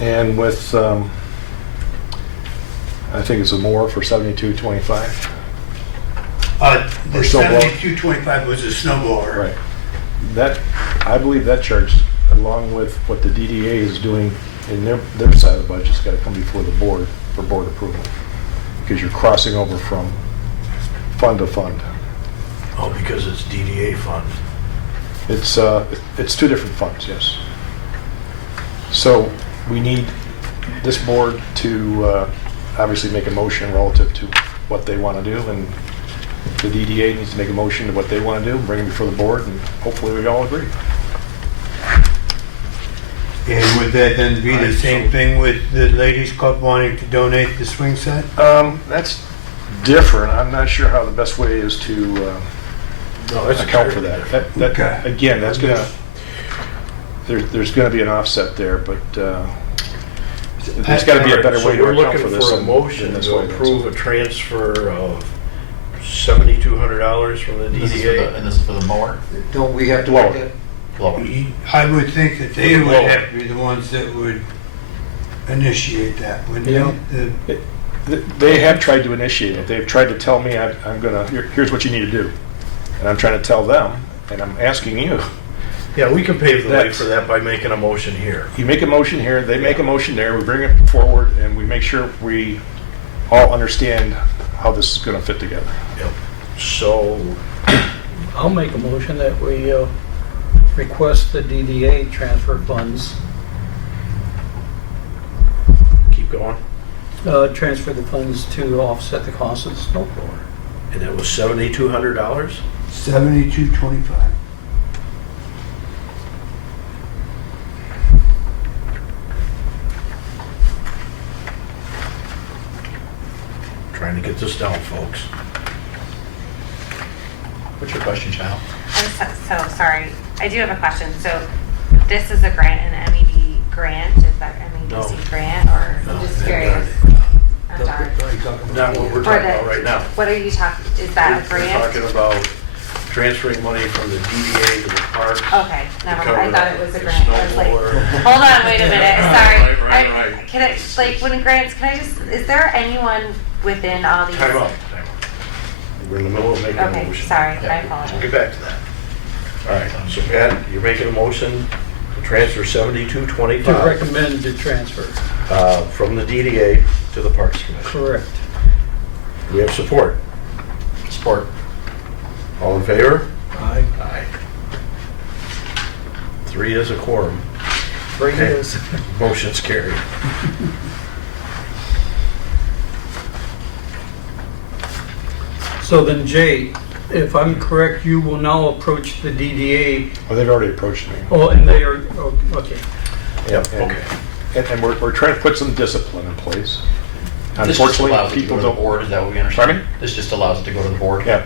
And with, I think it's a mower for 7225. The Or snow blower. 7225 was a snow blower. Right. That, I believe that charge, along with what the DDA is doing in their side of the budget, has got to come before the board for board approval. Because you're crossing over from fund to fund. Oh, because it's DDA fund. It's 2 different funds, yes. So we need this board to obviously make a motion relative to what they want to do, and the DDA needs to make a motion to what they want to do, bring it before the board, and hopefully we all agree. And would that then be the same thing with the ladies club wanting to donate the swing set? That's different. I'm not sure how the best way is to No, it's account for that. Okay. Again, that's gonna, there's gonna be an offset there, but there's gotta be a better way to So we're account looking for this. for a than motion this to way. approve a transfer of $7,200 from the DDA. And this is for the mower? don't we have to Blower. look at? Blower. I would think that they would Blower. have to be the ones that would initiate that, wouldn't Yeah. they? They have tried to initiate it. They've tried to tell me, here's what you need to do. And I'm trying to tell them, and I'm asking you. Yeah, we can pave the way That's- for that by making a motion here. You make a motion here, they make a motion there, we bring it forward, and we make sure we all understand how this is gonna fit together. Yep. So, I'll make a motion that we request the DDA transfer funds going. Transfer the funds to offset the cost of the snow blower. And that was $7,200? 7225. Trying to get this down, folks. What's your question, child? I'm so sorry. I do have a question. So this is a grant, an MED grant? Is that MEDC No. grant or? No, I'm just they've curious. I'm sorry. Not what we're For talking the- about right now. What are you talking, is that a We're grant? talking about transferring money from the DDA to the parks. Okay, never mind. I thought it was a The grant. I was snow like, blower. hold on, wait a minute. Sorry. Right. Can I, like, when grants, can I just, is there anyone within all these? Time out. We're in the middle of making a Okay, motion. sorry. I We'll apologize. get back to that. All right, so Pat, you're making a motion to transfer To $7225 recommend the transfer. from the DDA to the Parks Commission. Correct. Do we have support? Support. All in favor? Aye. Aye. 3 is a quorum. Bring Okay. this. Motion's carried. So then Jay, if I'm correct, you will now approach the DDA. Well, they've already approached me. Oh, and they are, oh, okay. Yep, And- okay. And we're trying to put some discipline in place. This just Unfortunately, allows it to people go to the don't. board, is that what we understand? Pardon me? This just allows it to go to the board? Yeah.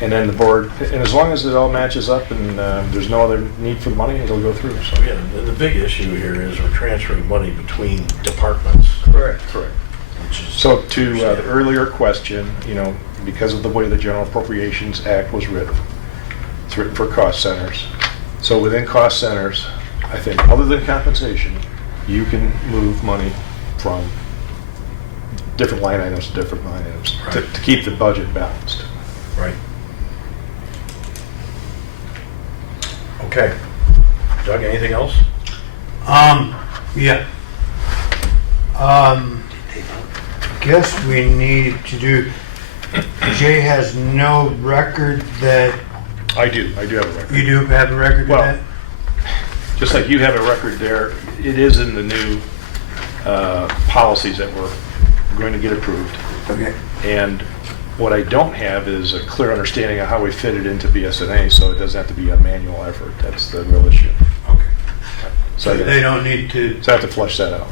And then the board, and as long as it all matches up and there's no other need for the money, it'll go through, so. Yeah, the big issue here is we're transferring money between departments, Correct. Correct. which is. So to the earlier question, because of the way the General Appropriations Act was written, it's written for cost centers. So within cost centers, I think, other than compensation, you can move money from different line items to different line items to Right. to keep the budget balanced. Right. Okay. Doug, anything else? Yeah. Guess we need to do, Jay has no record that, I do have a record. you do have a record of Well, that? Just like you have a record there, it is in the new policies that we're going to get approved. Okay. And what I don't have is a clear understanding of how we fit it into BSNA, so it doesn't have to be a manual effort. That's the real issue. Okay. So So they don't need to, I have to flush that out.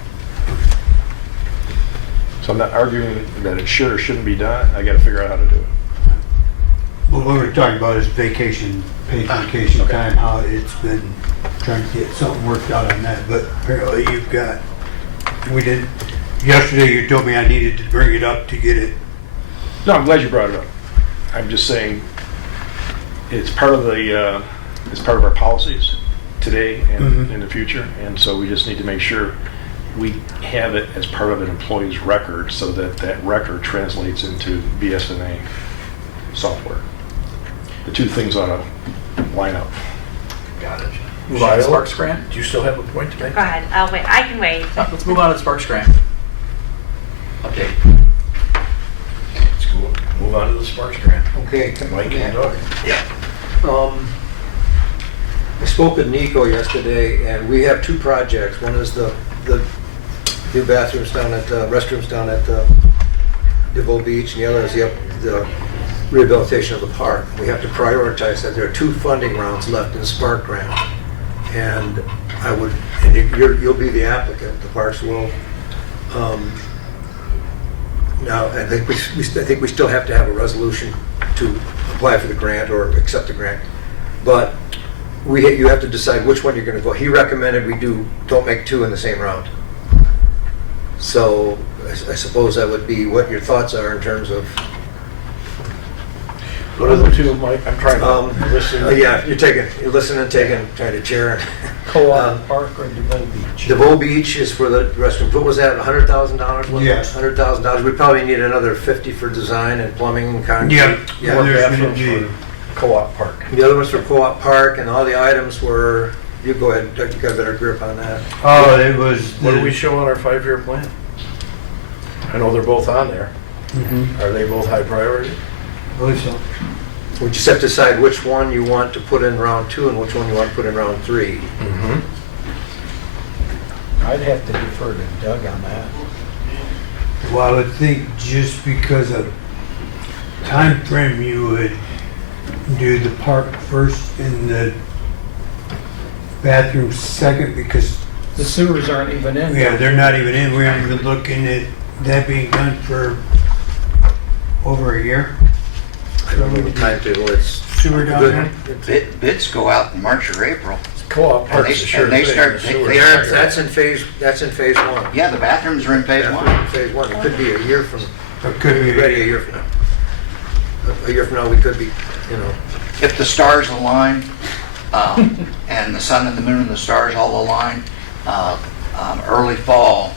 So I'm not arguing that it should or shouldn't be done. I got to figure out how to do it. what we're talking about is vacation, paid vacation okay. time, how it's been trying to get something worked out on that, but apparently you've got, we didn't, yesterday you told me I needed to bring it up to get it. No, I'm glad you brought it up. I'm just saying it's part of the it's part of our policies today and in the future, and so we just need to make sure we have it as part of an employee's record so that that record translates into BSNA software. The two things ought to line up. Got it. Move on to Sparks grant? Do you still have a point to make? Go ahead. I'll wait. I can wait. Let's move on to the Sparks grant. Okay. Let's go, move on to the Sparks grant. Okay. Mike and Doug. Yeah. I spoke with Nico yesterday, and we have 2 projects. One is the new bathrooms down at, restrooms down at DeVoe Beach, and the other is the rehabilitation of the park. We have to prioritize that. There are 2 funding rounds left in the Spark grant. And you'll be the applicant, the parks will. Now, I think we still have to have a resolution to apply for the grant or accept the grant. But you have to decide which one you're going to vote. He recommended we don't make 2 in the same round. So I suppose that would be what your thoughts are in terms of. What are the 2, Mike? I'm trying to listen. Yeah, you're listening, trying to chair. Co-op Park or DeVoe Beach? DeVoe Beach is for the restroom. What was that, $100,000? Yes. $100,000. We probably need another 50 for design and plumbing and concrete. Yeah. Yeah. There's Bathrooms gonna be- for Co-op Park. The other one's for Co-op Park, and all the items were, you go ahead, Doug, you got a better grip on that. Oh, it was. What do we show on our 5-year plan? I know they're both on there. Are they both high priority? I believe so. We just have to decide which one you want to put in round 2 and which one you want to put in round 3. Mm-hmm. I'd have to defer to Doug on that. Well, I would think just because of time frame, you would do the park first and the bathroom second, because, The sewers aren't even in. yeah, they're not even in. We aren't even looking at that being done for over a year. I don't know the timetable, it's Sewer down there? Bids go out in March or April. Co-op And parks they- is a sure and they thing. start- The they- sewer they- is That's in phase one. Yeah, the bathrooms are in phase Yeah, one. Phase one, it could be a year from, It could be. ready a year from now. A year from now, we could be, you know, If the stars align, and the sun and the moon and the stars all align, early fall,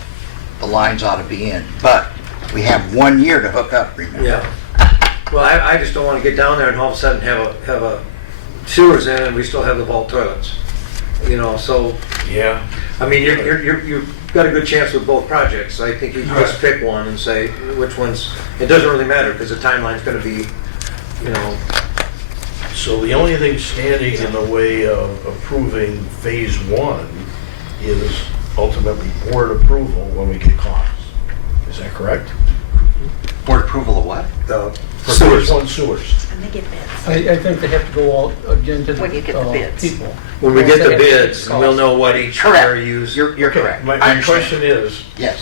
the lines ought to be in. But we have 1 year to hook up, remember? yeah. Well, I just don't want to get down there and all of a sudden have a sewers in and we still have the vault toilets. You know, so, Yeah, I mean, you've got a good chance with both projects. I think you just pick one and say which one's, it doesn't really matter because the timeline's going to be, you know, so the only thing standing in the way of approving phase one is ultimately board approval when we get costs. Is that correct? Board approval of what? the For sewers. phase one sewers. And they get bids. I think they have to go out again to When you get the the bids. people. When we get They the have to get bids, the we'll cost. know what each Correct. area used. You're Okay, correct. My I my understand. question is, Yes.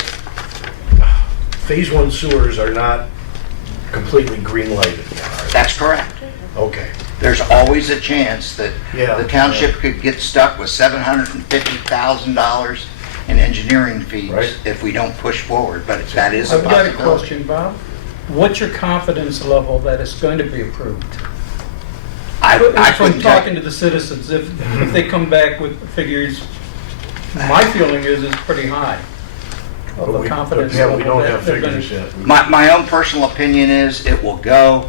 phase one sewers are not completely green lighted yet, are they? That's correct. Okay. There's always a chance that Yeah. the township could get stuck with $750,000 in engineering fees Right. if we don't push forward, but that is a I've got a possibility. question, Bob. What's your confidence level that it's going to be approved? I From couldn't tell talking to the citizens, if they come back with figures, my feeling is it's pretty high. Of But the we- confidence but, yeah, level we don't that have they're gonna- figures yet. My own personal opinion is it will go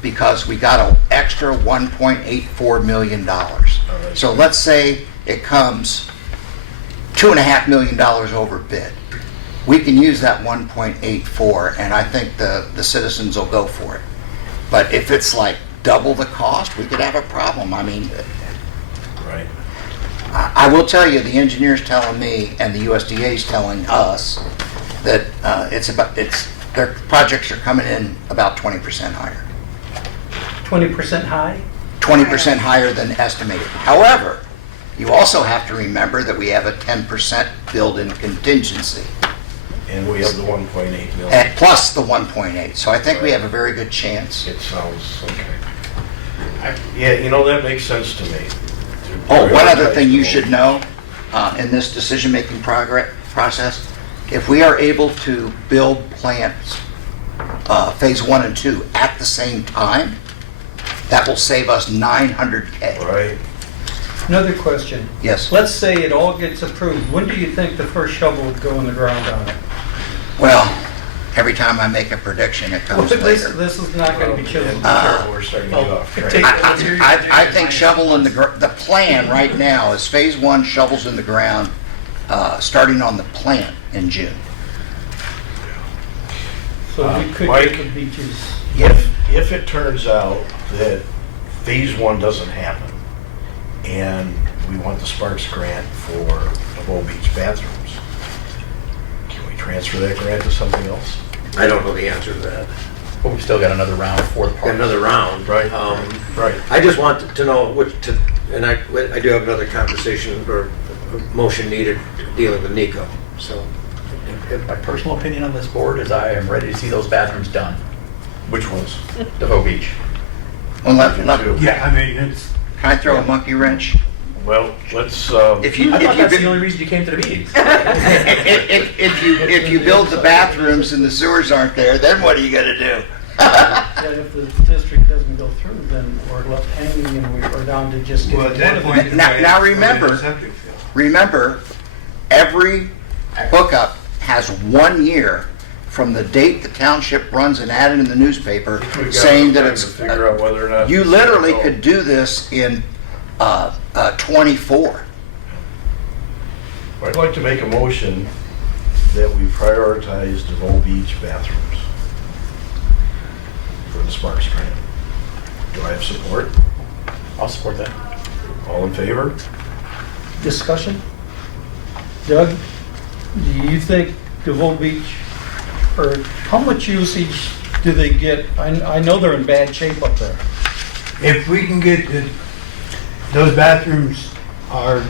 because we got an extra $1.84 million. So let's say it comes $2.5 million over bid. We can use that 1.84 and I think the citizens will go for it. But if it's like double the cost, we could have a problem. I mean, Right. I will tell you, the engineer's telling me and the USDA's telling us that their projects are coming in about 20% higher. 20% high? 20% higher than estimated. However, you also have to remember that we have a 10% build-in contingency, And we have the 1.8 million. and plus the 1.8. So I think we have a very good chance. It sounds, okay. Yeah, you know, that makes sense to me. Oh, one other thing you should know in this decision-making process, if we are able to build plants, phase 1 and 2 at the same time, that will save us $900K. Right. Another question. Yes. Let's say it all gets approved. When do you think the first shovel would go in the ground on it? Well, every time I make a prediction, it comes later. This is not going to be chiseled. We're starting to get off track. I think shovel in the plan right now is phase 1 shovels in the ground, starting on the plant in June. So we could Mike? get the beaches. If it turns out that phase one doesn't happen and we want the Sparks grant for the Bow Beach bathrooms, can we transfer that grant to something else? I don't know the answer to that. But we've still got another round for the park. Another round. Right. Right. I just want to know and I do have another conversation or a motion needed dealing with Nico, so. My personal opinion on this board is I am ready to see those bathrooms done, Which ones? the Bow Beach. Well, Yeah, I mean, it's, can I throw a monkey wrench? Well, let's, If you, I thought that's the if you, only reason you came to the meetings. if you build the bathrooms and the sewers aren't there, then what are you gonna do? Yeah, if the district doesn't go through, then we're left hanging and we're down to just well, getting at one that of point. them. Now remember- Remember, every hookup has 1 year from the date the township runs an ad in the newspaper we've got saying that time it's, to figure out whether or not. you literally could do this in 24. I'd like to make a motion that we prioritize the Bow Beach bathrooms for the Sparks grant. Do I have support? I'll support that. All in favor? Discussion? Doug? Do you think DeVoe Beach, or how much usage do they get? I know they're in bad shape up there. If we can get those bathrooms are,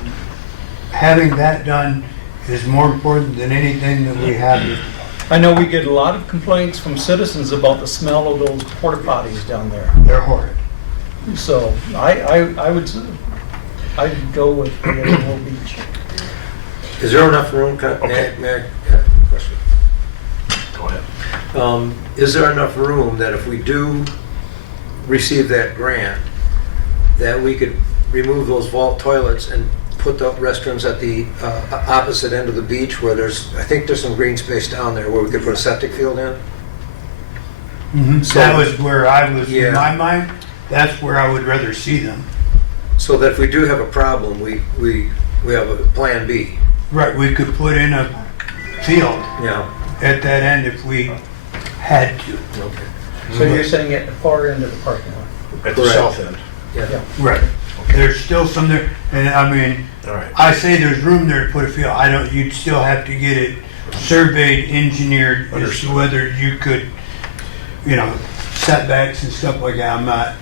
having that done is more important than anything that we have. I know we get a lot of complaints from citizens about the smell of those porta potties down there. They're horrid. So I'd go with DeVoe Beach. Is there enough room? Okay. May I have a question? Go ahead. Is there enough room that if we do receive that grant, that we could remove those vault toilets and put the restrooms at the opposite end of the beach where I think there's some green space down there where we could put a septic field in? So- That was where I was, Yeah. in my mind, that's where I would rather see them. So that if we do have a problem, we have a plan B. Right, we could put in a field Yeah. at that end if we had to. Okay. So you're saying at the far end of the parking lot? At the Correct. south end. Yeah. Right. There's still some there, and I mean, All right. I say there's room there to put a field. You'd still have to get it surveyed, engineered, as to Understood. whether you could, setbacks and stuff like that. I'm not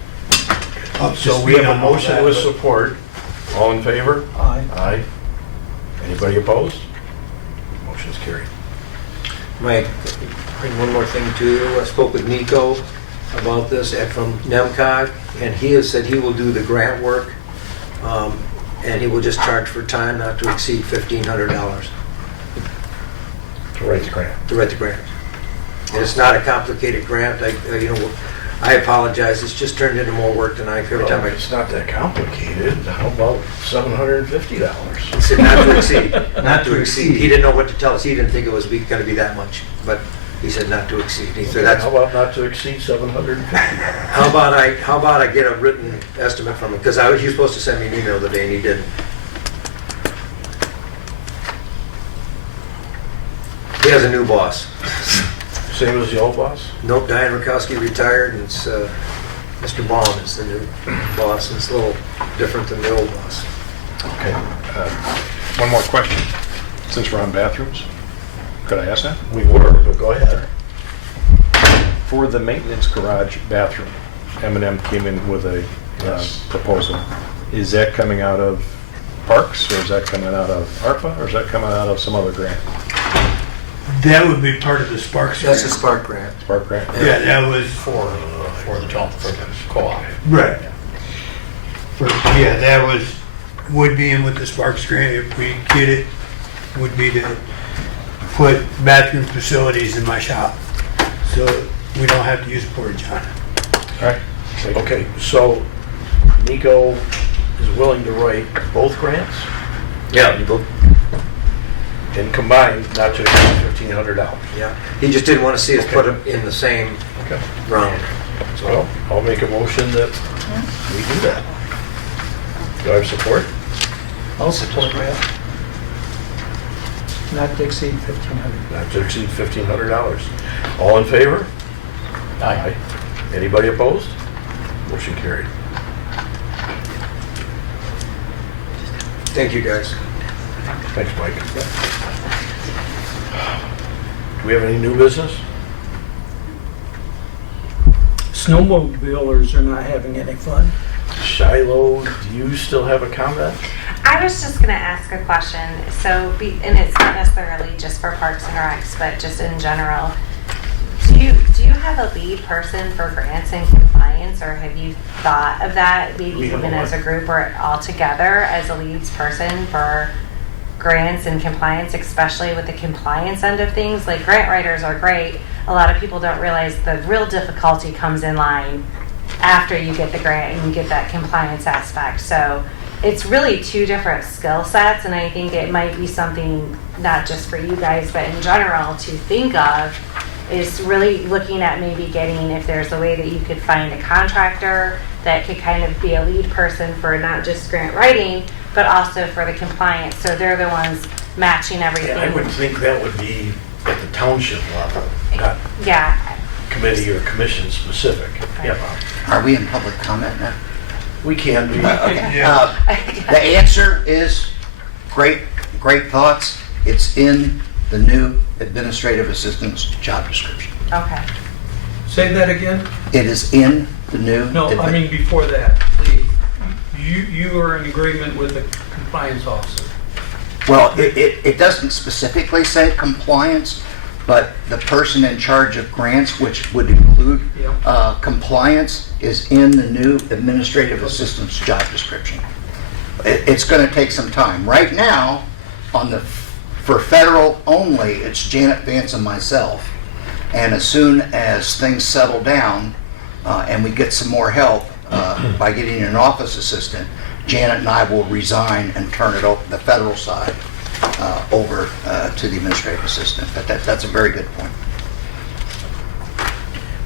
up to So we speed have a on all motion that, with but- support. All in favor? Aye. Aye. Anybody opposed? Motion's carried. Mike, bring one more thing to you. I spoke with Nico about this from NEMCOG, and he has said he will do the grant work, and he will just charge for time not to exceed $1,500 To write the grant. to write the grant. And it's not a complicated grant. I apologize. It's just turned into more work than every time I. It's not that complicated. How about $750? He said not to exceed, not to exceed. He didn't know what to tell us. He didn't think it was going to be that much, but he said not to exceed. He said that's. How about not to exceed $750? How about I get a written estimate from him? Because he was supposed to send me an email today and he didn't. He has a new boss. Same as the old boss? Nope, Diane Rakowski retired and it's Mr. Baum is the new boss. It's a little different than the old boss. Okay. One more question, since we're on bathrooms. Could I ask that? We were, but go ahead. For the maintenance garage bathroom, M&M came in with a proposal. Is that coming out of Parks, or is that coming out of ARPA, or is that coming out of some other grant? That would be part of the Sparks That's a grant. Spark grant. Spark grant? Yeah, that was, For the co-op. right. That would be in with the Sparks grant if we get it, would be to put bathroom facilities in my shop. So we don't have to use a porta john. All right. Okay, so Nico is willing to write both grants Yeah. You both. and combined not to exceed $1,500. Yeah. He just didn't want to see us put them in the same Okay. round. So I'll make a motion that we do that. Do I have support? I'll support that. Not to exceed 1,500. Not to exceed $1,500. All in favor? Aye. Anybody opposed? Motion carried. Thank you, guys. Thanks, Mike. Do we have any new business? Snowmobilers are not having any fun. Shiloh, do you still have a comment? I was just gonna ask a question, and it's not necessarily just for Parks and Recs, but just in general. Do you have a lead person for grants and compliance, or have you thought of that, maybe We have even a as a what? group or all together as a leads person for grants and compliance, especially with the compliance end of things? Like, grant writers are great. A lot of people don't realize the real difficulty comes in line after you get the grant and you get that compliance aspect. So it's really two different skill sets, and I think it might be something not just for you guys, but in general to think of, is really looking at maybe getting, if there's a way that you could find a contractor that could kind of be a lead person for not just grant writing, but also for the compliance. So they're the ones matching everything. I would think that would be at the township level, not Yeah. committee or commission specific. Right. Are we in public comment now? We can be. Okay. Yeah. The answer is great thoughts. It's in the new administrative assistant's job description. Okay. Say that again? It is in the new. No, I mean before that, you are in agreement with the compliance officer. Well, it doesn't specifically say compliance, but the person in charge of grants, which would include compliance, is in the new administrative assistant's job description. It's going to take some time. Right now, for federal only, it's Janet Vance and myself. And as soon as things settle down and we get some more help by getting an office assistant, Janet and I will resign and turn it over, the federal side, over to the administrative assistant. But that's a very good point.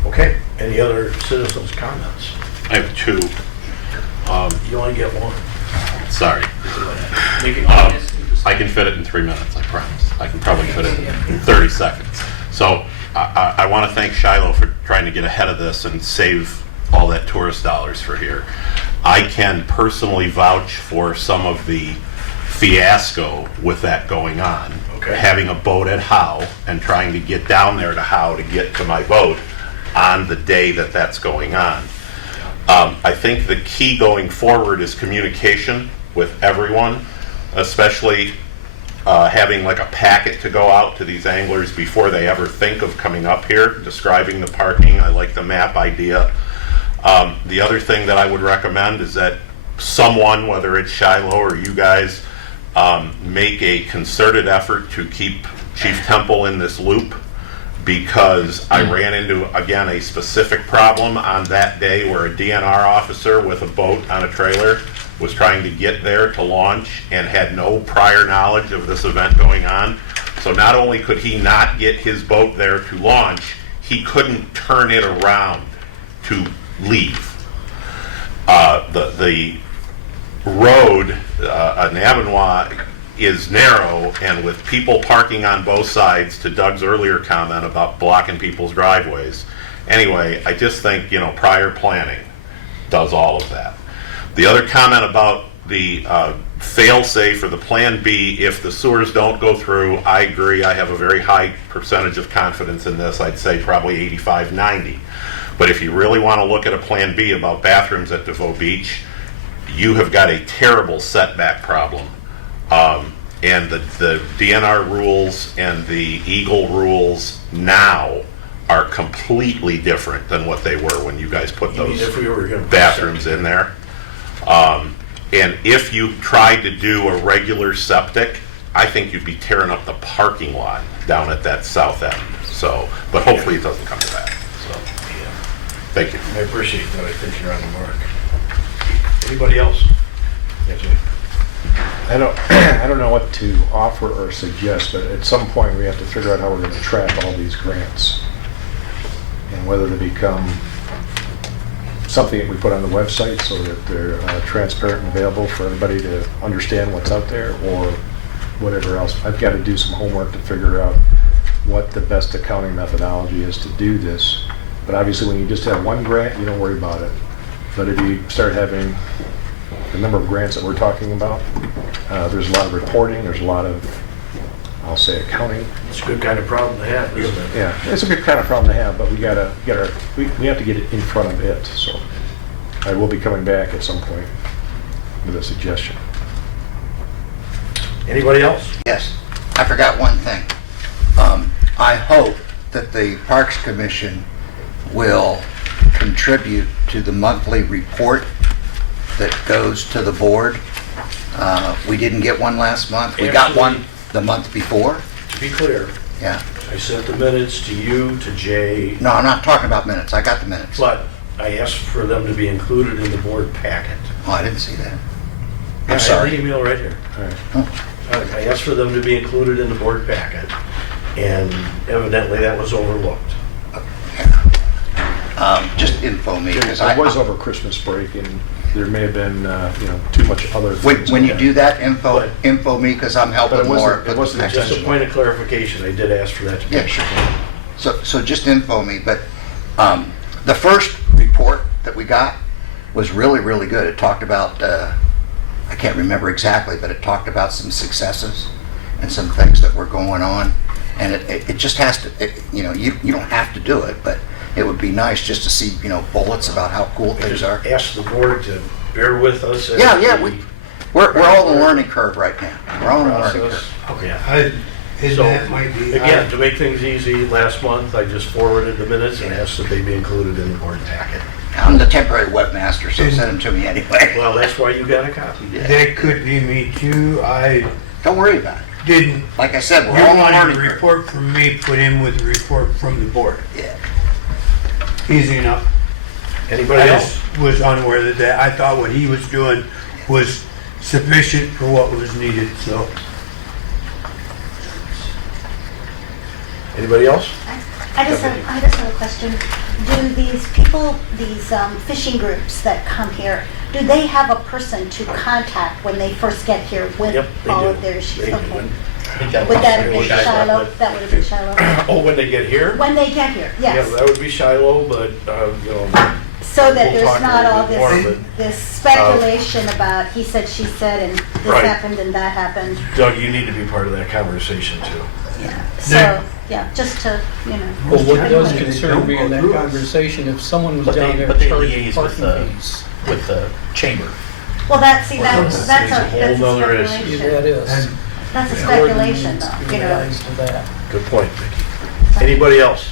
Okay, any other citizens' comments? I have two. You only get one. Sorry. I can fit it in 3 minutes, I promise. I can probably fit it in 30 seconds. So I want to thank Shiloh for trying to get ahead of this and save all that tourist dollars for here. I can personally vouch for some of the fiasco with that going on. Okay. Having a boat at Howe and trying to get down there to Howe to get to my boat on the day that that's going on. I think the key going forward is communication with everyone, especially having like a packet to go out to these anglers before they ever think of coming up here, describing the parking. I like the map idea. The other thing that I would recommend is that someone, whether it's Shiloh or you guys, make a concerted effort to keep Chief Temple in this loop, because I ran into, again, a specific problem on that day where a DNR officer with a boat on a trailer was trying to get there to launch and had no prior knowledge of this event going on. So not only could he not get his boat there to launch, he couldn't turn it around to leave. The road in Avonwa is narrow, and with people parking on both sides, to Doug's earlier comment about blocking people's driveways. Anyway, I just think, prior planning does all of that. The other comment about the fail-safe or the plan B, if the sewers don't go through, I agree. I have a very high percentage of confidence in this. I'd say probably 85, 90. But if you really want to look at a plan B about bathrooms at DeVoe Beach, you have got a terrible setback problem. And the DNR rules and the Eagle rules now are completely different than what they were when you guys put those bathrooms in there. And if you tried to do a regular septic, I think you'd be tearing up the parking lot down at that south end. So, but hopefully it doesn't come to that. So, thank you. I appreciate that. I think you're on the mark. Anybody else? Yes, sir. I don't know what to offer or suggest, but at some point we have to figure out how we're going to track all these grants and whether they become something that we put on the website so that they're transparent and available for everybody to understand what's out there, or whatever else. I've got to do some homework to figure out what the best accounting methodology is to do this. But obviously when you just have one grant, you don't worry about it. But if you start having the number of grants that we're talking about, there's a lot of reporting, there's a lot of, I'll say, accounting. It's a good kind of problem to have, isn't it? Yeah, it's a good kind of problem to have, but we have to get it in front of it. So I will be coming back at some point with a suggestion. Anybody else? Yes, I forgot one thing. I hope that the Parks Commission will contribute to the monthly report that goes to the board. We didn't get one last month. We got one the month before. To be clear, Yeah. I sent the minutes to you, to Jay, No, I'm not talking about minutes. I got the minutes. but I asked for them to be included in the board packet. Oh, I didn't see that. I I'm have sorry. the email right here. All right. I asked for them to be included in the board packet, and evidently that was overlooked. Just info me, because It was over Christmas break, and there may have been, too much other things. when you do that, info me, because I'm But helping it wasn't- more. it wasn't Next Just a time. point of clarification, I did ask for that to be. Yeah, sure. So just info me, but the first report that we got was really, really good. It talked about, I can't remember exactly, but it talked about some successes. and some things that were going on. And it just has to, you don't have to do it, but it would be nice just to see, bullets about how cool things are. Ask the board to bear with us. as Yeah, we we're all in the learning curve right now. We're all in the learning process. curve. Okay. And So, that might be. again, to make things easy, last month I just forwarded the minutes and asked that they be included in the board packet. I'm the temporary webmaster, so send them to me anyway. Well, that's why you got a copy. That could be me too. I Don't worry about it. didn't, Like I said, you we're all in the wanted learning a curve. report from me put in with a report from the board. Yeah. Easy enough. Anybody I else? just was unaware that I thought what he was doing was sufficient for what was needed, so. Anybody else? I just have a question. Do these people, these fishing groups that come here, do they have a person to contact when they first get here Yep, with they all do. of their issues? They do. Okay. I think that Would that have Shiloh. been Shiloh? That would have been Shiloh? Oh, when they get here? When they get here, Yeah, yes. that would be Shiloh, but, So that we'll talk there's not a all little bit more, this, but- this speculation about he said, she said, and this Right. happened and that happened. Doug, you need to be part of that conversation too. Yeah. So, yeah, just to, Well, what does concern me in that Don't go through us. conversation, if someone was But down they, there but they charging liaise with parking fees. the chamber. Well, that's a That's a whole nother issue. Yeah, speculation. that is. And That's a The speculation ordinance though, gives you know. rise to that. Good point, Vicki. Anybody else?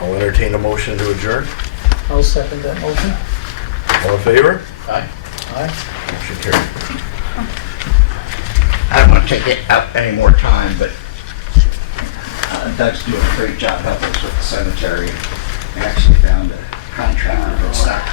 I'll entertain a motion to adjourn. I'll second that motion. All in favor? Aye. Aye. Motion carried. I don't want to take it up any more time, but Doug's doing a great job helping us with the cemetery. We actually found a contractor that's not quite